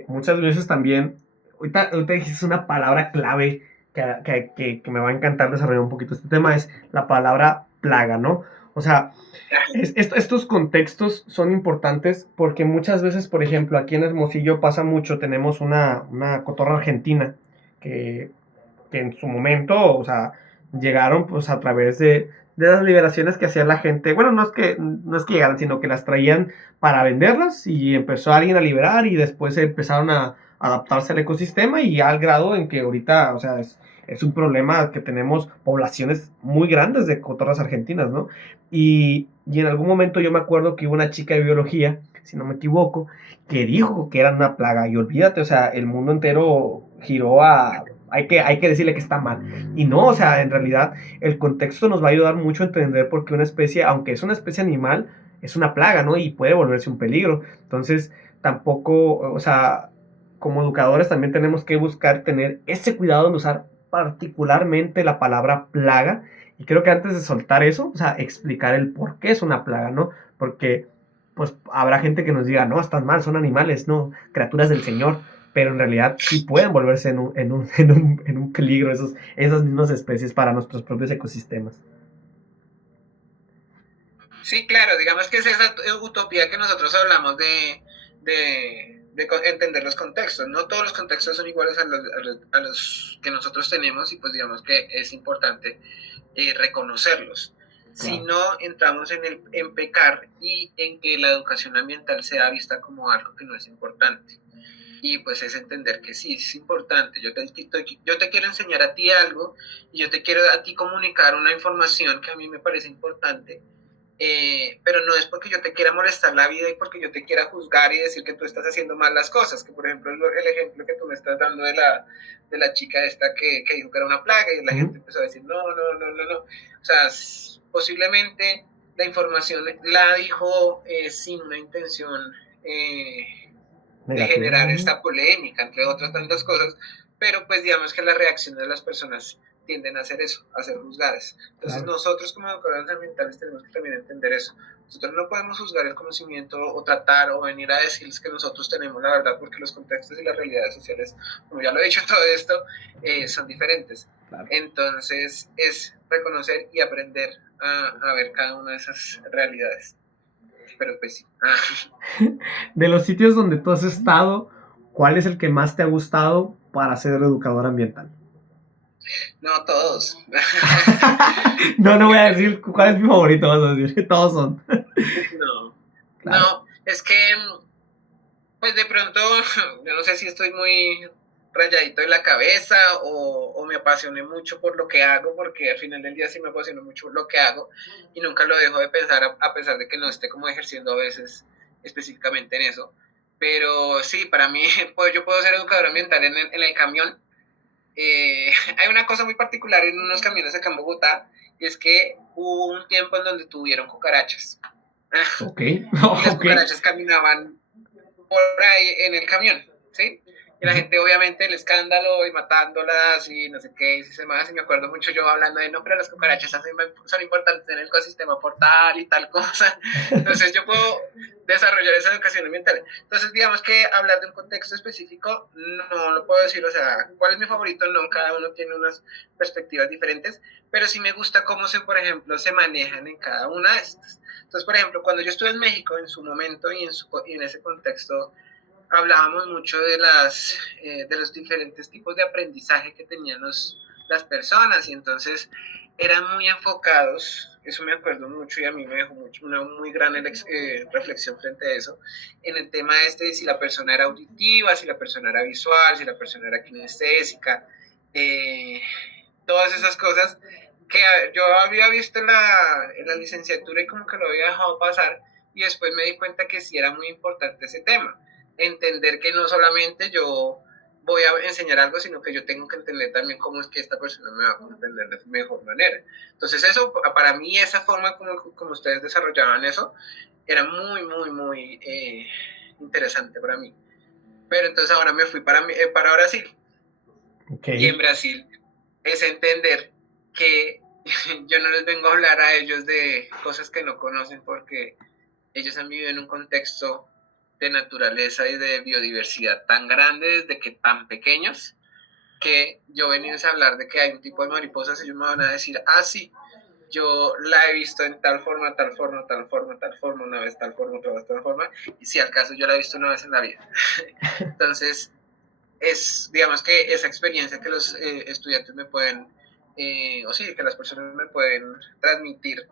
muchas veces también, ahorita dijiste una palabra clave que me va a encantar desarrollar un poquito este tema, es la palabra plaga, ¿no? O sea, estos contextos son importantes porque muchas veces, por ejemplo, aquí en Hermosillo pasa mucho, tenemos una cotorra argentina que en su momento, o sea, llegaron pues a través de las liberaciones que hacía la gente. Bueno, no es que llegaran, sino que las traían para venderlas y empezó alguien a liberar y después empezaron a adaptarse al ecosistema y al grado en que ahorita, o sea, es un problema que tenemos poblaciones muy grandes de cotorras argentinas, ¿no? Y en algún momento yo me acuerdo que hubo una chica de biología, si no me equivoco, que dijo que eran una plaga y olvídate, o sea, el mundo entero giró a... Hay que decirle que está mal. Y no, o sea, en realidad el contexto nos va a ayudar mucho a entender por qué una especie, aunque es una especie animal, es una plaga, ¿no? Y puede volverse un peligro. Entonces, tampoco, o sea, como educadores también tenemos que buscar tener ese cuidado de usar particularmente la palabra plaga. Y creo que antes de soltar eso, o sea, explicar el por qué es una plaga, ¿no? Porque, pues, habrá gente que nos diga, no, están mal, son animales, no, criaturas del Señor. Pero en realidad sí pueden volverse en un peligro esas mismas especies para nuestros propios ecosistemas. Sí, claro, digamos que es esa utopía que nosotros hablamos de entender los contextos. No todos los contextos son iguales a los que nosotros tenemos y pues digamos que es importante reconocerlos. Claro. Si no entramos en pecar y en que la educación ambiental sea vista como algo que no es importante. Y pues es entender que sí, es importante. Yo te quiero enseñar a ti algo y yo te quiero a ti comunicar una información que a mí me parece importante, pero no es porque yo te quiera molestar la vida y porque yo te quiera juzgar y decir que tú estás haciendo mal las cosas, que por ejemplo el ejemplo que tú me estás dando de la chica esta que dijo que era una plaga y la gente empezó a decir no. O sea, posiblemente la información la dijo sin una intención de generar esta polémica, entre otras tantas cosas, pero pues digamos que las reacciones de las personas tienden a hacer eso, a ser juzgadas. Entonces nosotros como educadores ambientales tenemos que también entender eso. Nosotros no podemos juzgar el conocimiento o tratar o venir a decirles que nosotros tenemos la verdad porque los contextos y las realidades sociales, como ya lo he dicho en todo esto, son diferentes. Claro. Entonces es reconocer y aprender a ver cada una de esas realidades. Pero pues sí. De los sitios donde tú has estado, ¿cuál es el que más te ha gustado para ser educador ambiental? No, todos. No voy a decir cuál es mi favorito, vas a decir que todos son. No, claro. No, es que, pues de pronto, yo no sé si estoy muy rayadito de la cabeza o me apasioné mucho por lo que hago, porque al final del día sí me apasiono mucho por lo que hago y nunca lo dejo de pensar a pesar de que no esté como ejerciendo a veces específicamente en eso. Pero sí, para mí, pues yo puedo ser educador ambiental en el camión. Hay una cosa muy particular en unos camiones acá en Bogotá, y es que hubo un tiempo en donde tuvieron cucarachas. Okay. Y las cucarachas caminaban por ahí en el camión, ¿sí? Y la gente, obviamente, el escándalo y matándolas y no sé qué, y se más. Y me acuerdo mucho yo hablando de, no, pero las cucarachas son importantes en el ecosistema por tal y tal cosa. Entonces yo puedo desarrollar esa educación ambiental. Entonces, digamos que hablar de un contexto específico no lo puedo decir, o sea, ¿cuál es mi favorito? No, cada uno tiene unas perspectivas diferentes, pero sí me gusta cómo por ejemplo, se manejan en cada una de estas. Entonces, por ejemplo, cuando yo estuve en México en su momento y en ese contexto, hablábamos mucho de los diferentes tipos de aprendizaje que tenían las personas y entonces eran muy enfocados, eso me acuerdo mucho y a mí me dejó una muy gran reflexión frente a eso, en el tema de si la persona era auditiva, si la persona era visual, si la persona era kinestésica, todas esas cosas que yo había visto en la licenciatura y como que lo había dejado pasar y después me di cuenta que sí era muy importante ese tema, entender que no solamente yo voy a enseñar algo, sino que yo tengo que entender también cómo es que esta persona me va a comprender de mejor manera. Entonces eso, para mí, esa forma como ustedes desarrollaban eso, era muy interesante para mí. Pero entonces ahora me fui para Brasil. Okay. Y en Brasil es entender que yo no les vengo a hablar a ellos de cosas que no conocen porque ellos han vivido en un contexto de naturaleza y de biodiversidad tan grande desde que tan pequeños que yo venirles a hablar de que hay un tipo de mariposas y ellos me van a decir, ah, sí, yo la he visto en tal forma, tal forma, tal forma, tal forma, una vez tal forma, otra vez tal forma, y si al caso yo la he visto una vez en la vida. Entonces, digamos que esa experiencia que los estudiantes me pueden, o sí, que las personas me pueden transmitir,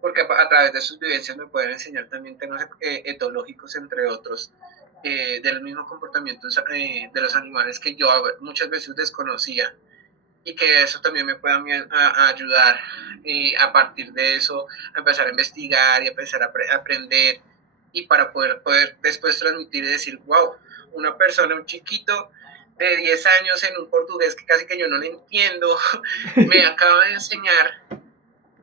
porque a través de sus vivencias me pueden enseñar también temas etológicos, entre otros, del mismo comportamiento de los animales que yo muchas veces desconocía y que eso también me pueda a ayudar a partir de eso a empezar a investigar y a empezar a aprender y para poder después transmitir y decir, wow, una persona, un chiquito de 10 años en un portugués que casi que yo no le entiendo, me acaba de enseñar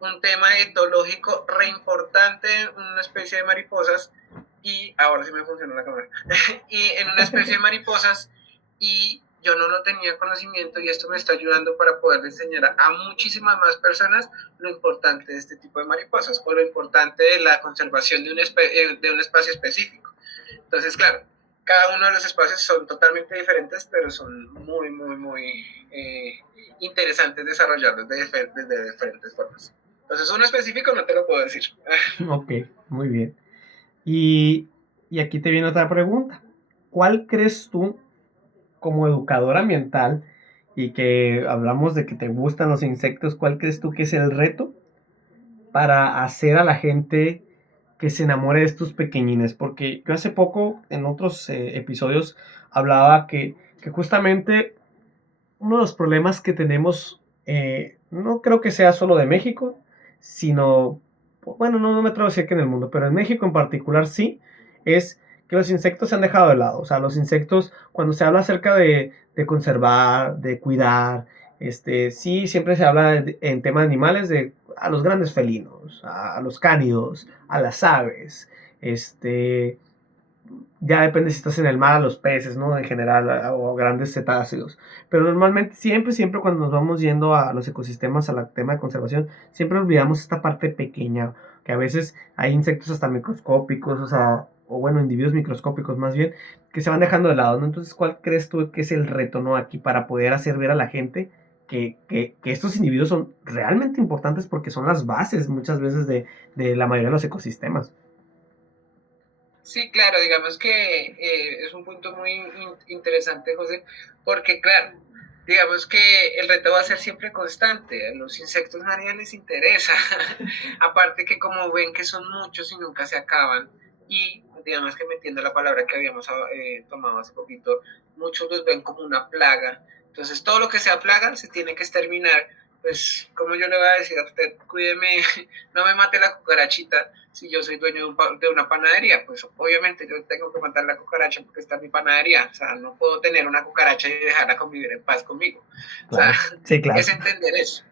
un tema etológico re importante en una especie de mariposas y ahora sí me funciona la cámara y en una especie de mariposas y yo no lo tenía conocimiento y esto me está ayudando para poder enseñar a muchísimas más personas lo importante de este tipo de mariposas o lo importante de la conservación de un espacio específico. Entonces, claro, cada uno de los espacios son totalmente diferentes, pero son muy interesantes desarrollarlos de diferentes formas. Entonces, uno específico no te lo puedo decir. Ok, muy bien. Y aquí te viene otra pregunta. ¿Cuál crees tú, como educador ambiental, y que hablamos de que te gustan los insectos, cuál crees tú que es el reto para hacer a la gente que se enamore de estos pequeñines? Porque yo hace poco, en otros episodios, hablaba que justamente uno de los problemas que tenemos, no creo que sea solo de México, sino, bueno, no me atrevo a decir que en el mundo, pero en México en particular sí, es que los insectos se han dejado de lado. O sea, los insectos, cuando se habla acerca de conservar, de cuidar, sí, siempre se habla en temas de animales a los grandes felinos, a los cánidos, a las aves, ya depende si estás en el mar, a los peces, ¿no? En general, o grandes cetáceos. Pero normalmente, siempre cuando nos vamos yendo a los ecosistemas, al tema de conservación, siempre olvidamos esta parte pequeña, que a veces hay insectos hasta microscópicos, o bueno, individuos microscópicos más bien, que se van dejando de lado, ¿no? Entonces, ¿cuál crees tú que es el reto, ¿no? Aquí para poder hacer ver a la gente que estos individuos son realmente importantes porque son las bases muchas veces de la mayoría de los ecosistemas? Sí, claro, digamos que es un punto muy interesante, José, porque claro, digamos que el reto va a ser siempre constante, a los insectos nadie les interesa, aparte que como ven que son muchos y nunca se acaban, y digamos que metiendo la palabra que habíamos tomado hace poquito, muchos los ven como una plaga, entonces todo lo que sea plaga se tiene que exterminar, pues como yo le voy a decir a usted, cuídeme, no me mate la cucarachita, si yo soy dueño de una panadería, pues obviamente yo tengo que matar la cucaracha porque está en mi panadería. O sea, no puedo tener una cucaracha y dejarla convivir en paz conmigo. Claro. O sea, Sí, claro. es entender eso,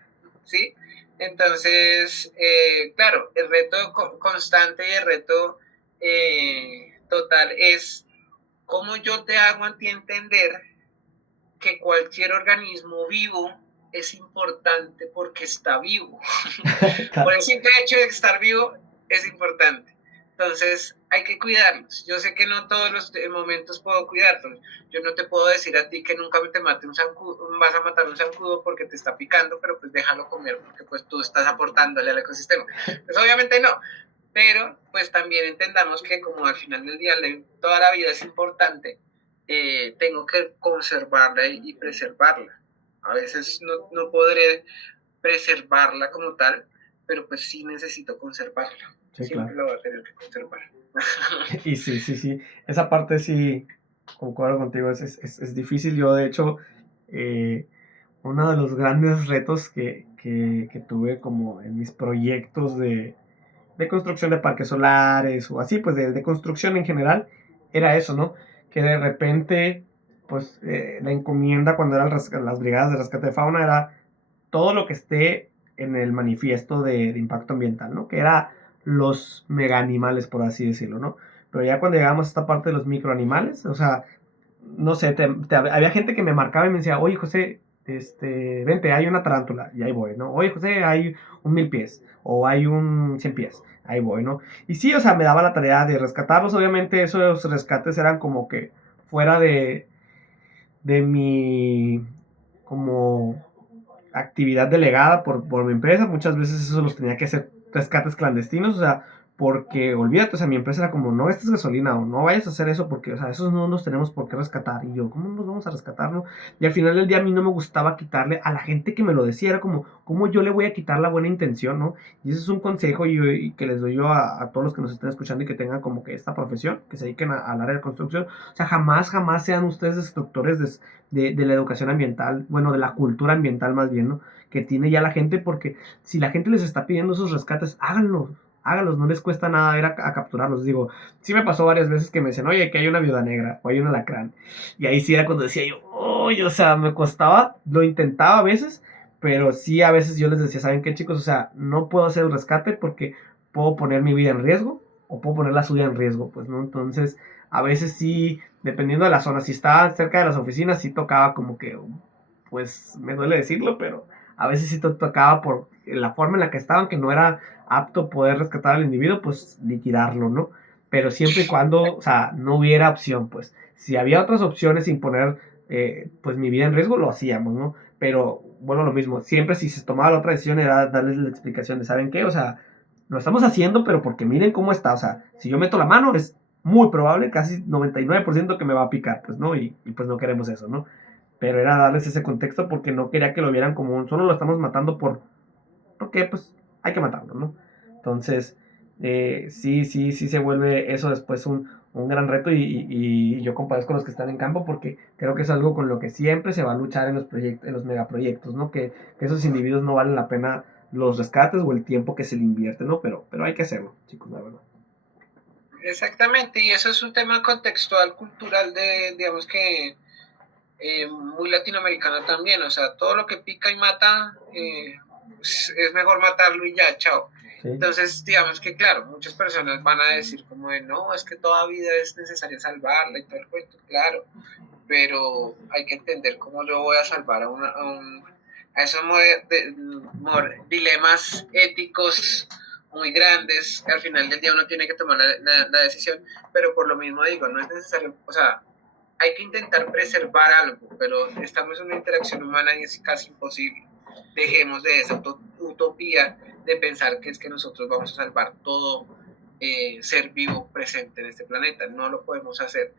¿sí? Entonces, claro, el reto constante y el reto total es cómo yo te hago a ti entender que cualquier organismo vivo es importante porque está vivo. Por el simple hecho de estar vivo es importante. Entonces hay que cuidarlos. Yo sé que no todos los momentos puedo cuidarlos. Yo no te puedo decir a ti que nunca te mate un zancudo, vas a matar un zancudo porque te está picando, pero pues déjalo comer porque pues tú estás aportándole al ecosistema. Pues obviamente no. Pero pues también entendamos que como al final del día toda la vida es importante, tengo que conservarla y preservarla. A veces no podré preservarla como tal, pero pues sí necesito conservarla. Sí, Siempre claro. lo voy a tener que conservar. Y sí. Esa parte sí, concuerdo contigo, es difícil. Yo, de hecho, uno de los grandes retos que tuve como en mis proyectos de construcción de parques solares o así, pues de construcción en general, era eso, ¿no? Que de repente, pues la encomienda cuando eran las brigadas de rescate de fauna era todo lo que esté en el manifiesto de impacto ambiental, ¿no? Que era los mega animales, por así decirlo, ¿no? Pero ya cuando llegamos a esta parte de los microanimales, o sea, no sé, había gente que me marcaba y me decía, oye, José, vente, hay una tarántula, y ahí voy, ¿no? Oye, José, hay un 1000 pies, o hay un 100 pies, ahí voy, ¿no? Y sí, o sea, me daba la tarea de rescatarlos, obviamente esos rescates eran como que fuera de mi, como, actividad delegada por mi empresa, muchas veces eso los tenía que hacer rescates clandestinos, o sea, porque olvídate, o sea, mi empresa era como, no gastes gasolina o no vayas a hacer eso porque, o sea, esos no los tenemos por qué rescatar. Y yo, ¿cómo nos vamos a rescatar, no? Y al final del día a mí no me gustaba quitarle a la gente que me lo decía, era como, ¿cómo yo le voy a quitar la buena intención, no? Y ese es un consejo y que les doy yo a todos los que nos estén escuchando y que tengan como que esta profesión, que se dediquen al área de construcción. O sea, jamás sean ustedes destructores de la educación ambiental, bueno, de la cultura ambiental más bien, ¿no? Que tiene ya la gente, porque si la gente les está pidiendo esos rescates, háganlos, no les cuesta nada ir a capturarlos. Digo, sí me pasó varias veces que me decían, oye, que hay una viuda negra, o hay un alacrán. Y ahí sí era cuando decía yo, oye, o sea, me costaba, lo intentaba a veces, pero sí a veces yo les decía, ¿saben qué, chicos? O sea, no puedo hacer el rescate porque puedo poner mi vida en riesgo, o puedo poner la suya en riesgo, pues, ¿no? Entonces, a veces sí, dependiendo de la zona, si estaba cerca de las oficinas, sí tocaba como que, pues, me duele decirlo, pero a veces sí tocaba por la forma en la que estaban, que no era apto poder rescatar al individuo, pues liquidarlo, ¿no? Pero siempre y cuando, o sea, no hubiera opción, pues. Si había otras opciones sin poner, pues, mi vida en riesgo, lo hacíamos, ¿no? Pero, bueno, lo mismo, siempre si se tomaba la otra decisión era darles la explicación de, ¿saben qué? O sea, lo estamos haciendo, pero porque miren cómo está, o sea, si yo meto la mano es muy probable, casi 99% que me va a picar, pues, ¿no? Y pues no queremos eso, ¿no? Pero era darles ese contexto porque no quería que lo vieran como solo lo estamos matando porque pues hay que matarlo, ¿no? Entonces, sí se vuelve eso después un gran reto y yo compadezco con los que están en campo porque creo que es algo con lo que siempre se va a luchar en los proyectos, en los megaproyectos, ¿no? Que esos individuos no valen la pena los rescates o el tiempo que se le invierte, ¿no? Pero hay que hacerlo, chicos, la verdad. Exactamente, y eso es un tema contextual, cultural, digamos que muy latinoamericano también, o sea, todo lo que pica y mata, es mejor matarlo y ya, chao. Sí. Entonces, digamos que claro, muchas personas van a decir como de, no, es que toda vida es necesario salvarla y todo el cuento, claro, pero hay que entender cómo yo voy a salvar a esos dilemas éticos muy grandes, que al final del día uno tiene que tomar la decisión, pero por lo mismo digo, no es necesario, o sea, hay que intentar preservar algo, pero estamos en una interacción humana y es casi imposible. Dejemos de esa utopía de pensar que es que nosotros vamos a salvar todo ser vivo presente en este planeta. No lo podemos hacer,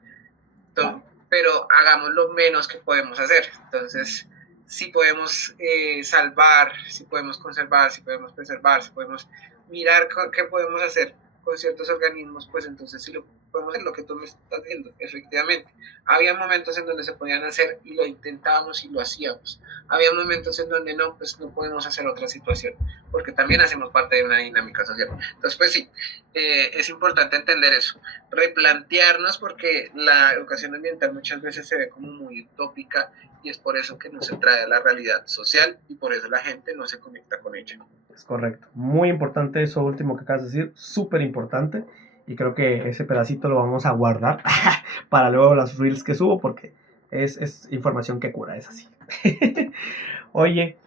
pero hagamos lo menos que podemos hacer. Entonces, si podemos salvar, si podemos conservar, si podemos preservar, si podemos mirar qué podemos hacer con ciertos organismos, pues entonces sí lo podemos hacer, lo que tú me estás viendo, efectivamente. Había momentos en donde se podían hacer y lo intentábamos y lo hacíamos. Había momentos en donde no, pues no podemos hacer otra situación, porque también hacemos parte de una dinámica social. Entonces, pues sí, es importante entender eso, replantearnos, porque la educación ambiental muchas veces se ve como muy utópica y es por eso que no se trae a la realidad social y por eso la gente no se conecta con ella. Es correcto. Muy importante eso último que acabas de decir, súper importante. Y creo que ese pedacito lo vamos a guardar para luego las reels que subo, porque Es información que cura, es así. Oye,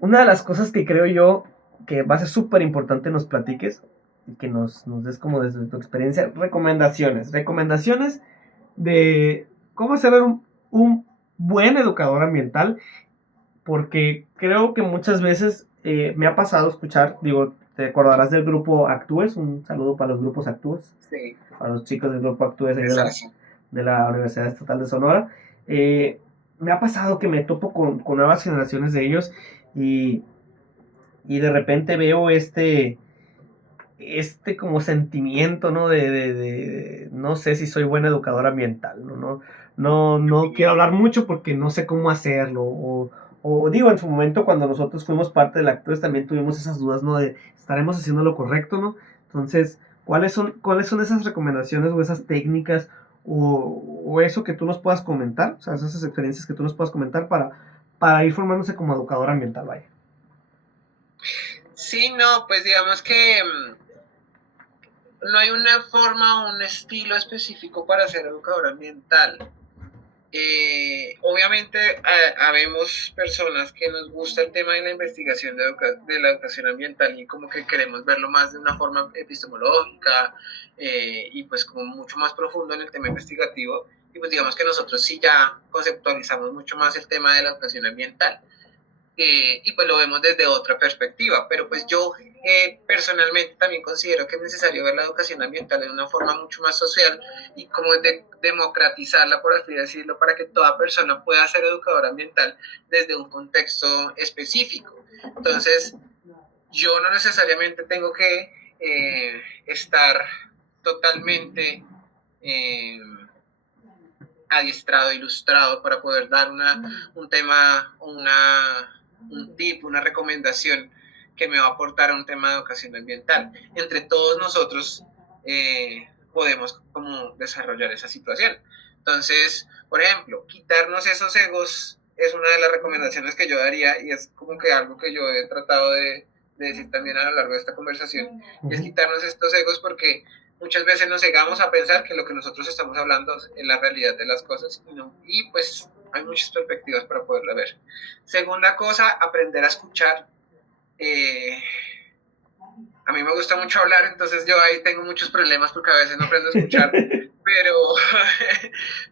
una de las cosas que creo yo que va a ser súper importante nos platiques y que nos des como desde tu experiencia recomendaciones de cómo ser un buen educador ambiental, porque creo que muchas veces me ha pasado escuchar, digo, te acordarás del grupo Actúes, un saludo para los grupos Actúes, Sí, para los chicos del grupo Actúes ahí exacto. de la Universidad Estatal de Sonora. Me ha pasado que me topo con nuevas generaciones de ellos y, y de repente veo este como sentimiento, ¿no? No sé si soy buen educador ambiental, ¿no? No quiero hablar mucho porque no sé cómo hacerlo. O digo, en su momento cuando nosotros fuimos parte del Actores también tuvimos esas dudas, ¿no? De estaremos haciendo lo correcto, ¿no? Entonces, ¿cuáles son esas recomendaciones o esas técnicas o eso que tú nos puedas comentar? O sea, esas experiencias que tú nos puedas comentar para ir formándose como educador ambiental, vaya. Sí, no, pues digamos que no hay una forma o un estilo específico para ser educador ambiental. Obviamente habemos personas que nos gusta el tema de la investigación de la educación ambiental y como que queremos verlo más de una forma epistemológica y pues como mucho más profundo en el tema investigativo y pues digamos que nosotros sí ya conceptualizamos mucho más el tema de la educación ambiental. Y pues lo vemos desde otra perspectiva, pero pues yo personalmente también considero que es necesario ver la educación ambiental de una forma mucho más social y como de democratizarla, por así decirlo, para que toda persona pueda ser educadora ambiental desde un contexto específico. Entonces, yo no necesariamente tengo que estar totalmente eh, adiestrado, ilustrado para poder dar un tema, un tip, una recomendación que me va a aportar a un tema de educación ambiental. Entre todos nosotros podemos como desarrollar esa situación. Entonces, por ejemplo, quitarnos esos egos es una de las recomendaciones que yo daría y es como que algo que yo he tratado de decir también a lo largo de esta conversación, y es quitarnos estos egos porque muchas veces nos cegamos a pensar que lo que nosotros estamos hablando es la realidad de las cosas y pues hay muchas perspectivas para poderla ver. Segunda cosa, aprender a escuchar. A mí me gusta mucho hablar, entonces yo ahí tengo muchos problemas porque a veces no aprendo a escuchar, pero,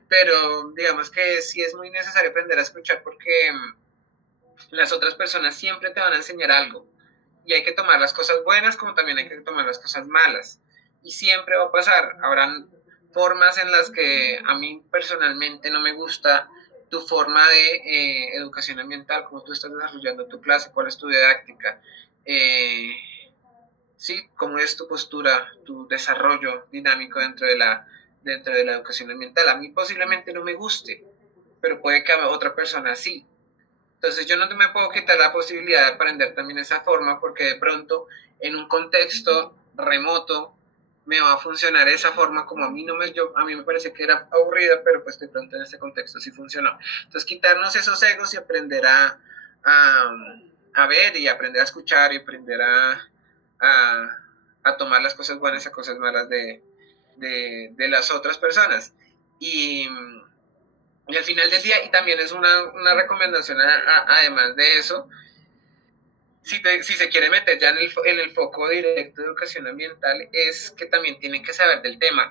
pero digamos que sí es muy necesario aprender a escuchar porque las otras personas siempre te van a enseñar algo y hay que tomar las cosas buenas como también hay que tomar las cosas malas y siempre va a pasar, habrán formas en las que a mí personalmente no me gusta tu forma de educación ambiental, cómo tú estás desarrollando tu clase, cuál es tu didáctica, sí, cómo es tu postura, tu desarrollo dinámico dentro de la educación ambiental. A mí posiblemente no me guste, pero puede que a otra persona sí. Entonces yo no me puedo quitar la posibilidad de aprender también esa forma porque de pronto en un contexto remoto me va a funcionar esa forma como a mí a mí me parece que era aburrida, pero pues de pronto en este contexto sí funcionó. Entonces quitarnos esos egos y aprender a ver y aprender a escuchar y aprender a tomar las cosas buenas y las cosas malas de las otras personas. Y al final del día, y también es una recomendación además de eso, si se quiere meter ya en el foco directo de educación ambiental, es que también tienen que saber del tema.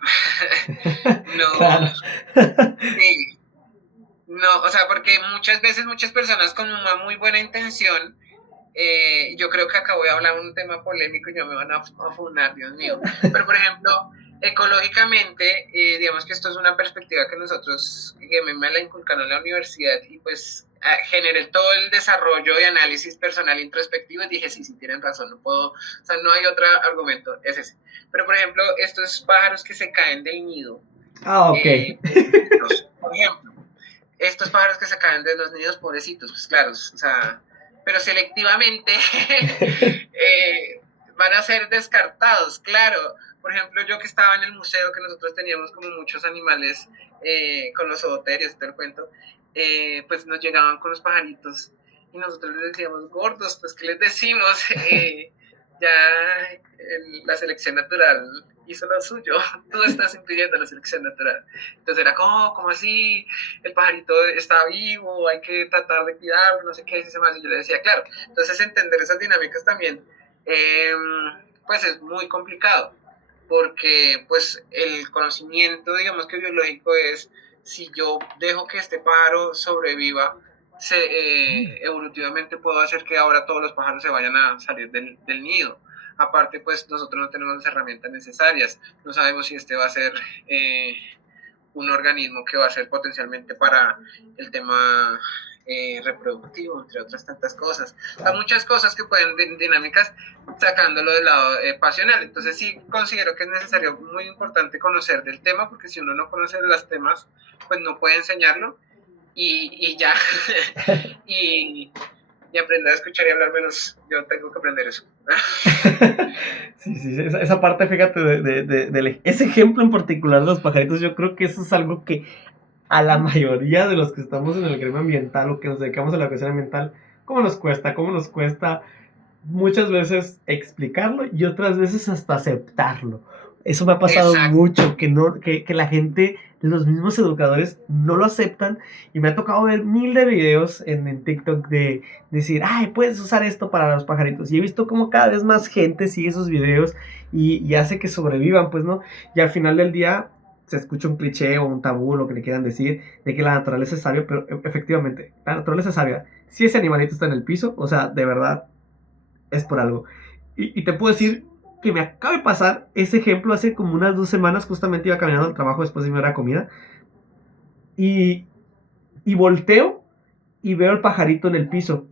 No, Claro. sí, no, o sea, porque muchas veces muchas personas con una muy buena intención, yo creo que acá voy a hablar un tema polémico y ya me van a funar, Dios mío. Pero, por ejemplo, ecológicamente, digamos que esto es una perspectiva que nosotros, que me la inculcaron en la universidad y pues generé todo el desarrollo y análisis personal introspectivo y dije, sí, sí, tienen razón, no puedo, o sea, no hay otro argumento, es ese. Pero, por ejemplo, estos pájaros que se caen del nido, Ok. por ejemplo, estos pájaros que se caen de los nidos, pobrecitos, pues claro, o sea, pero selectivamente van a ser descartados, claro. Por ejemplo, yo que estaba en el museo, que nosotros teníamos como muchos animales con los zooterios, te lo cuento, pues nos llegaban con los pajaritos y nosotros les decíamos, gordos, pues ¿qué les decimos? Ya la selección natural hizo lo suyo, tú estás impidiendo la selección natural. Entonces era como, ¿cómo así? El pajarito está vivo, hay que tratar de cuidarlo, no sé qué, y más. Y yo le decía, claro, entonces entender esas dinámicas también, pues es muy complicado, porque pues el conocimiento, digamos que biológico es, si yo dejo que este pájaro sobreviva, evolutivamente puedo hacer que ahora todos los pájaros se vayan a salir del nido. Aparte, pues nosotros no tenemos las herramientas necesarias, no sabemos si este va a ser un organismo que va a ser potencialmente para el tema reproductivo, entre otras tantas cosas. Hay muchas cosas que pueden dinámicas sacándolo del lado pasional. Entonces sí considero que es necesario, muy importante conocer del tema, porque si uno no conoce los temas, pues no puede enseñarlo y ya. y aprender a escuchar y hablar menos. Yo tengo que aprender eso. Sí, esa parte, fíjate, ese ejemplo en particular de los pajaritos, yo creo que eso es algo que a la mayoría de los que estamos en el gremio ambiental o que nos dedicamos a la educación ambiental, cómo nos cuesta muchas veces explicarlo y otras veces hasta aceptarlo. Eso me ha pasado mucho, que la gente, los mismos educadores no lo aceptan, y me ha tocado ver 1000 de videos en TikTok de decir, ay, puedes usar esto para los pajaritos, y he visto como cada vez más gente sigue esos videos y hace que sobrevivan, pues, ¿no? Y al final del día se escucha un cliché o un tabú, lo que le quieran decir, de que la naturaleza es sabia, pero efectivamente, la naturaleza es sabia. Si ese animalito está en el piso, o sea, de verdad, es por algo. Y te puedo decir que me acaba de pasar ese ejemplo hace como unas 2 semanas. Justamente iba caminando al trabajo después de mi hora de comida, y volteo y veo el pajarito en el piso,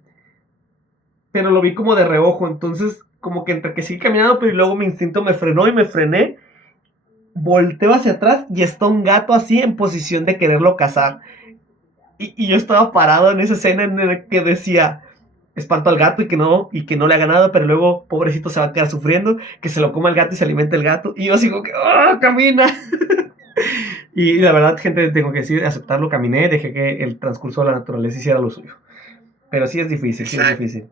pero lo vi como de reojo. Entonces como que entre que sigue caminando, pero luego mi instinto me frenó y me frené, volteo hacia atrás y está un gato así en posición de quererlo cazar, y yo estaba parado en esa escena en la que decía, espanto al gato y que no le haga nada, pero luego pobrecito se va a quedar sufriendo, que se lo coma el gato y se alimente el gato, y yo así como que ¡oh, camina! Y la verdad, gente, tengo que decir, aceptarlo, caminé, dejé que el transcurso de la naturaleza hiciera lo suyo. Pero sí es difícil, sí es difícil.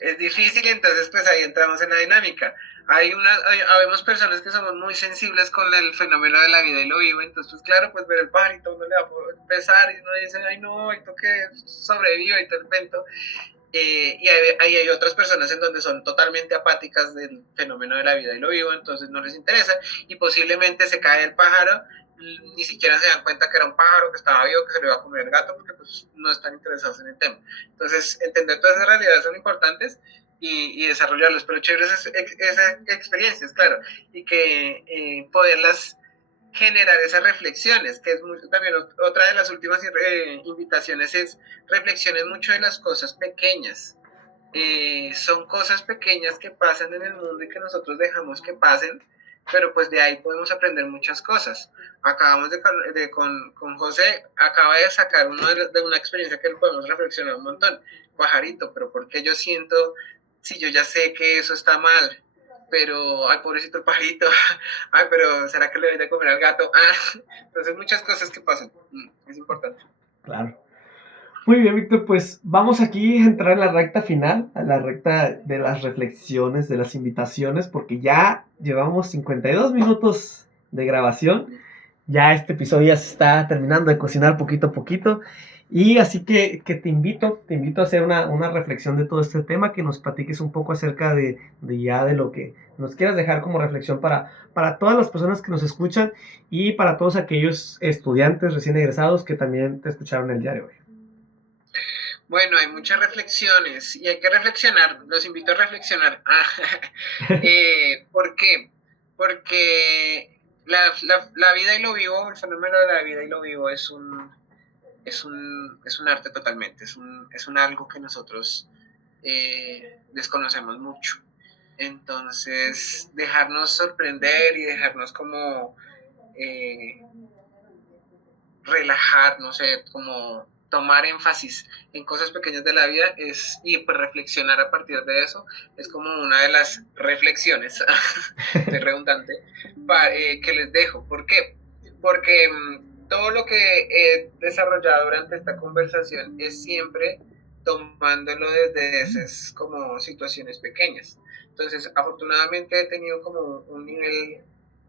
Es difícil, entonces pues ahí entramos en la dinámica. Habemos personas que somos muy sensibles con el fenómeno de la vida y lo vivo, entonces pues claro, pues ver el pajarito uno le va a empezar y uno dice, ay no, esto que sobreviva y todo el cuento. Y hay otras personas en donde son totalmente apáticas del fenómeno de la vida y lo vivo, entonces no les interesa, y posiblemente se cae el pájaro, ni siquiera se dan cuenta que era un pájaro que estaba vivo, que se le iba a comer el gato, porque pues no están interesados en el tema. Entonces entender todas esas realidades son importantes y desarrollarlos, pero chéveres esas experiencias, claro, y que poderlas generar esas reflexiones, que es también otra de las últimas invitaciones, es reflexiones mucho de las cosas pequeñas. Son cosas pequeñas que pasan en el mundo y que nosotros dejamos que pasen, pero pues de ahí podemos aprender muchas cosas. Acabamos con José, acaba de sacar de una experiencia que podemos reflexionar un montón. Pajarito, pero ¿por qué yo siento, si yo ya sé que eso está mal? Pero, ay, pobrecito el pajarito, ay, pero ¿será que le doy de comer al gato? Entonces muchas cosas que pasan, es importante. Claro. Muy bien, Víctor, pues vamos aquí a entrar en la recta final, a la recta de las reflexiones, de las invitaciones, porque ya llevamos 52 minutos de grabación, ya este episodio ya se está terminando de cocinar poquito a poquito, y así que te invito a hacer una reflexión de todo este tema, que nos platiques un poco acerca de lo que nos quieras dejar como reflexión para todas las personas que nos escuchan y para todos aquellos estudiantes recién egresados que también te escucharon el día de hoy. Bueno, hay muchas reflexiones y hay que reflexionar, los invito a reflexionar. ¿Por qué? Porque la vida y lo vivo, el fenómeno de la vida y lo vivo es un arte totalmente, es un algo que nosotros desconocemos mucho. Entonces, dejarnos sorprender y dejarnos como relajar, no sé, como tomar énfasis en cosas pequeñas de la vida y pues reflexionar a partir de eso es como una de las reflexiones de redundante que les dejo. ¿Por qué? Porque todo lo que he desarrollado durante esta conversación es siempre tomándolo desde esas como situaciones pequeñas. Entonces, afortunadamente he tenido como un nivel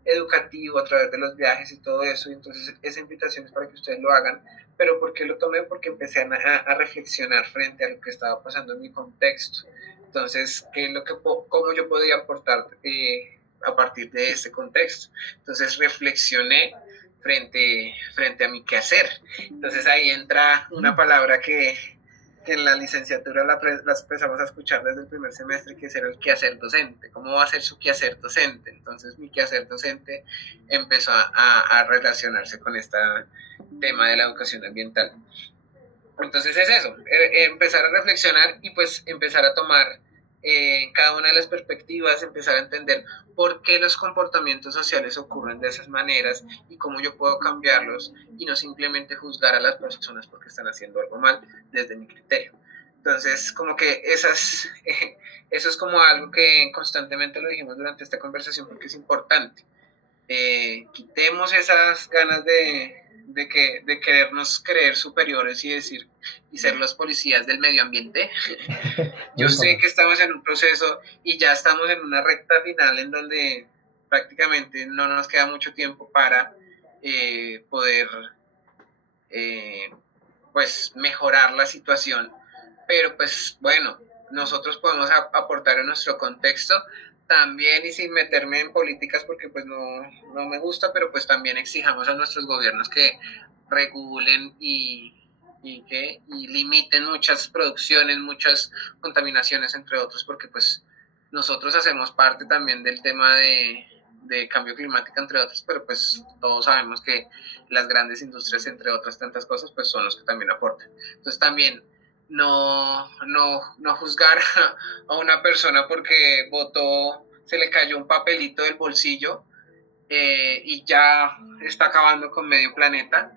educativo a través de los viajes y todo eso, y entonces esa invitación es para que ustedes lo hagan. Pero ¿por qué lo tomé? Porque empecé a reflexionar frente a lo que estaba pasando en mi contexto. Entonces, ¿qué es lo que, cómo yo podía aportar a partir de ese contexto? Entonces reflexioné frente a mi quehacer. Entonces ahí entra una palabra que en la licenciatura la empezamos a escuchar desde el primer semestre, que es el quehacer docente. ¿Cómo va a ser su quehacer docente? Entonces mi quehacer docente empezó a relacionarse con este tema de la educación ambiental. Entonces es eso, empezar a reflexionar y pues empezar a tomar cada una de las perspectivas, empezar a entender por qué los comportamientos sociales ocurren de esas maneras y cómo yo puedo cambiarlos y no simplemente juzgar a las personas porque están haciendo algo mal desde mi criterio. Entonces, como que eso es como algo que constantemente lo dijimos durante esta conversación porque es importante. Quitemos esas ganas de querernos creer superiores y decir y ser los policías del medio ambiente. Yo sé que estamos en un proceso y ya estamos en una recta final en donde prácticamente no nos queda mucho tiempo para poder pues mejorar la situación, pero pues bueno, nosotros podemos aportar en nuestro contexto también, y sin meterme en políticas porque pues no me gusta, pero pues también exijamos a nuestros gobiernos que regulen y limiten muchas producciones, muchas contaminaciones, entre otros, porque pues nosotros hacemos parte también del tema de cambio climático, entre otros, pero pues todos sabemos que las grandes industrias, entre otras tantas cosas, pues son los que también aportan. Entonces también no juzgar a una persona porque votó, se le cayó un papelito del bolsillo y ya está acabando con medio planeta,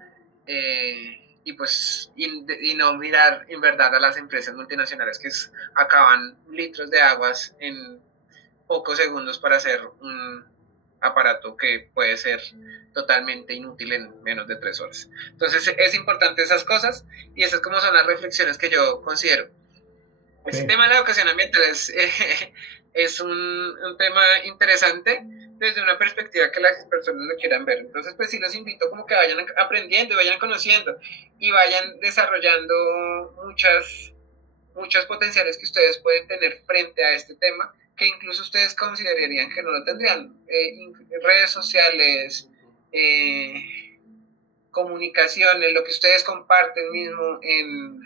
y pues y no mirar en verdad a las empresas multinacionales que acaban litros de aguas en pocos segundos para hacer un aparato que puede ser totalmente inútil en menos de 3 horas. Entonces es importante esas cosas, y esas como son las reflexiones que yo considero. Este tema de la educación ambiental es un tema interesante desde una perspectiva que las personas lo quieran ver. Entonces pues sí los invito como que vayan aprendiendo y vayan conociendo y vayan desarrollando muchas potenciales que ustedes pueden tener frente a este tema, que incluso ustedes considerarían que no lo tendrían. Redes sociales, comunicaciones, lo que ustedes comparten mismo en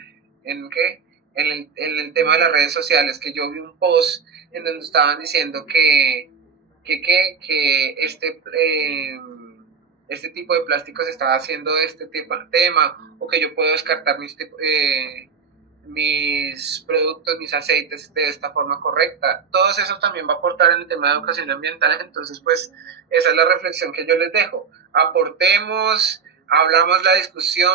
el tema de las redes sociales, que yo vi un post en donde estaban diciendo que este tipo de plásticos estaba haciendo este tema, o que yo puedo descartar mis productos, mis aceites de esta forma correcta. Todo eso también va a aportar en el tema de educación ambiental. Entonces pues esa es la reflexión que yo les dejo. Aportemos, hablamos la discusión,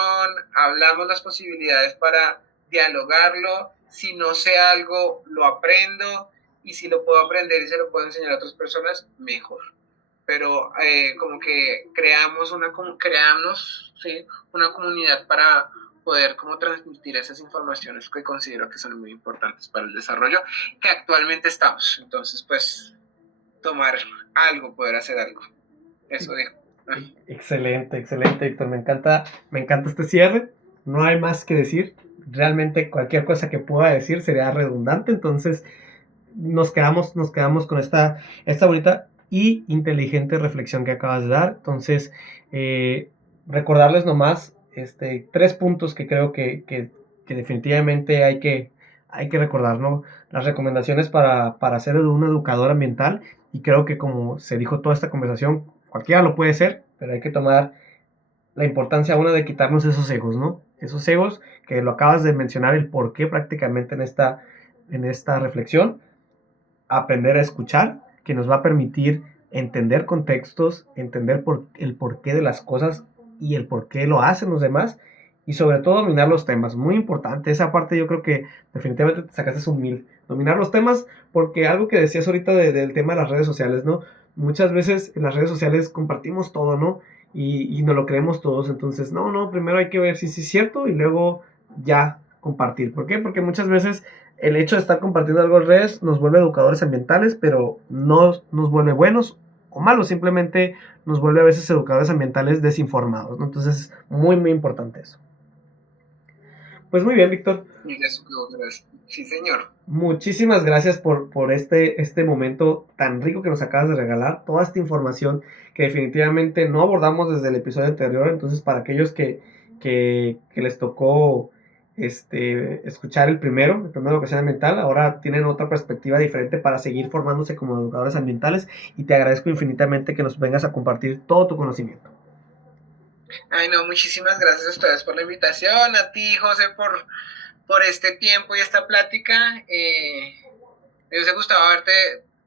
hablamos las posibilidades para dialogarlo. Si no sé algo, lo aprendo, y si lo puedo aprender y se lo puedo enseñar a otras personas, mejor. Pero como que creamos una comunidad para poder como transmitir esas informaciones que considero que son muy importantes para el desarrollo que actualmente estamos. Entonces pues tomar algo, poder hacer algo. Eso dijo. Excelente, Héctor, me encanta este cierre, no hay más que decir, realmente cualquier cosa que pueda decir sería redundante, entonces nos quedamos con esta bonita y inteligente reflexión que acabas de dar. Entonces recordarles nomás 3 puntos que creo que definitivamente hay que recordar, ¿no? Las recomendaciones para ser un educador ambiental, y creo que como se dijo toda esta conversación, cualquiera lo puede ser, pero hay que tomar la importancia de quitarnos esos egos, ¿no? Esos egos que lo acabas de mencionar, el por qué prácticamente en esta reflexión. Aprender a escuchar, que nos va a permitir entender contextos, entender el porqué de las cosas y el por qué lo hacen los demás, y sobre todo dominar los temas. Muy importante, esa parte yo creo que definitivamente te sacaste un 1000. Dominar los temas, porque algo que decías ahorita del tema de las redes sociales, ¿no? Muchas veces en las redes sociales compartimos todo, ¿no? Y nos lo creemos todos, entonces, no, primero hay que ver si es cierto, y luego ya compartir. ¿Por qué? Porque muchas veces el hecho de estar compartiendo algo en redes nos vuelve educadores ambientales, pero no nos vuelve buenos o malos, simplemente nos vuelve a veces educadores ambientales desinformados, ¿no? Entonces, muy, muy importante eso. Pues muy bien, Víctor. Sí, señor. Muchísimas gracias por este momento tan rico que nos acabas de regalar, toda esta información que definitivamente no abordamos desde el episodio anterior. Entonces, para aquellos que les tocó escuchar el primero de educación ambiental, ahora tienen otra perspectiva diferente para seguir formándose como educadores ambientales, y te agradezco infinitamente que nos vengas a compartir todo tu conocimiento. Ay, no, muchísimas gracias a ustedes por la invitación, a ti, José, por este tiempo y esta plática. Me hubiese gustado haberte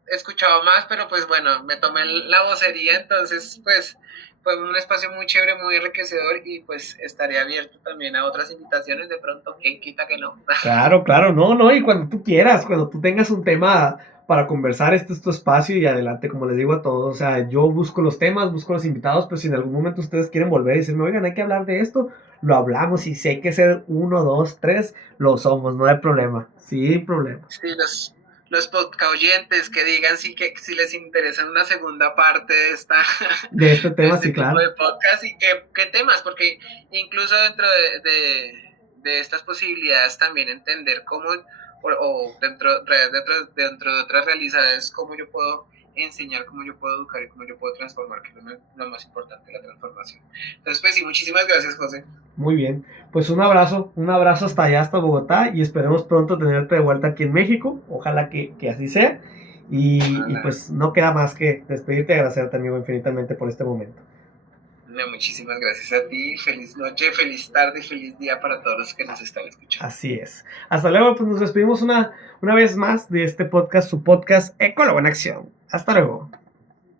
escuchado más, pero pues bueno, me tomé la vocería, entonces pues fue un espacio muy chévere, muy enriquecedor, y pues estaré abierto también a otras invitaciones, de pronto, quien quita que no. Claro, claro, no, y cuando tú quieras, cuando tú tengas un tema para conversar, este es tu espacio y adelante, como les digo a todos. O sea, yo busco los temas, busco los invitados, pero si en algún momento ustedes quieren volver y decirme, oigan, hay que hablar de esto, lo hablamos, y si hay que ser 1, 2, 3, lo somos, no hay problema, sin problema. Sí, los podcast oyentes que digan si les interesa una segunda parte de de este tema, este sí, tipo claro. de podcast, y qué temas, porque incluso dentro de estas posibilidades también entender cómo, o dentro de otras realidades, cómo yo puedo enseñar, cómo yo puedo educar y cómo yo puedo transformar, que es lo más importante, la transformación. Entonces, pues sí, muchísimas gracias, José. Muy bien, pues un abrazo hasta allá, hasta Bogotá, y esperemos pronto tenerte de vuelta aquí en México. Ojalá que así sea, y pues no queda más que despedirte y agradecerte, amigo, infinitamente por este momento. No, muchísimas gracias a ti, feliz noche, feliz tarde, feliz día para todos los que nos están escuchando. Así es. Hasta luego, pues nos despedimos una vez más de este podcast, su podcast Ecólogo en Acción. Hasta luego.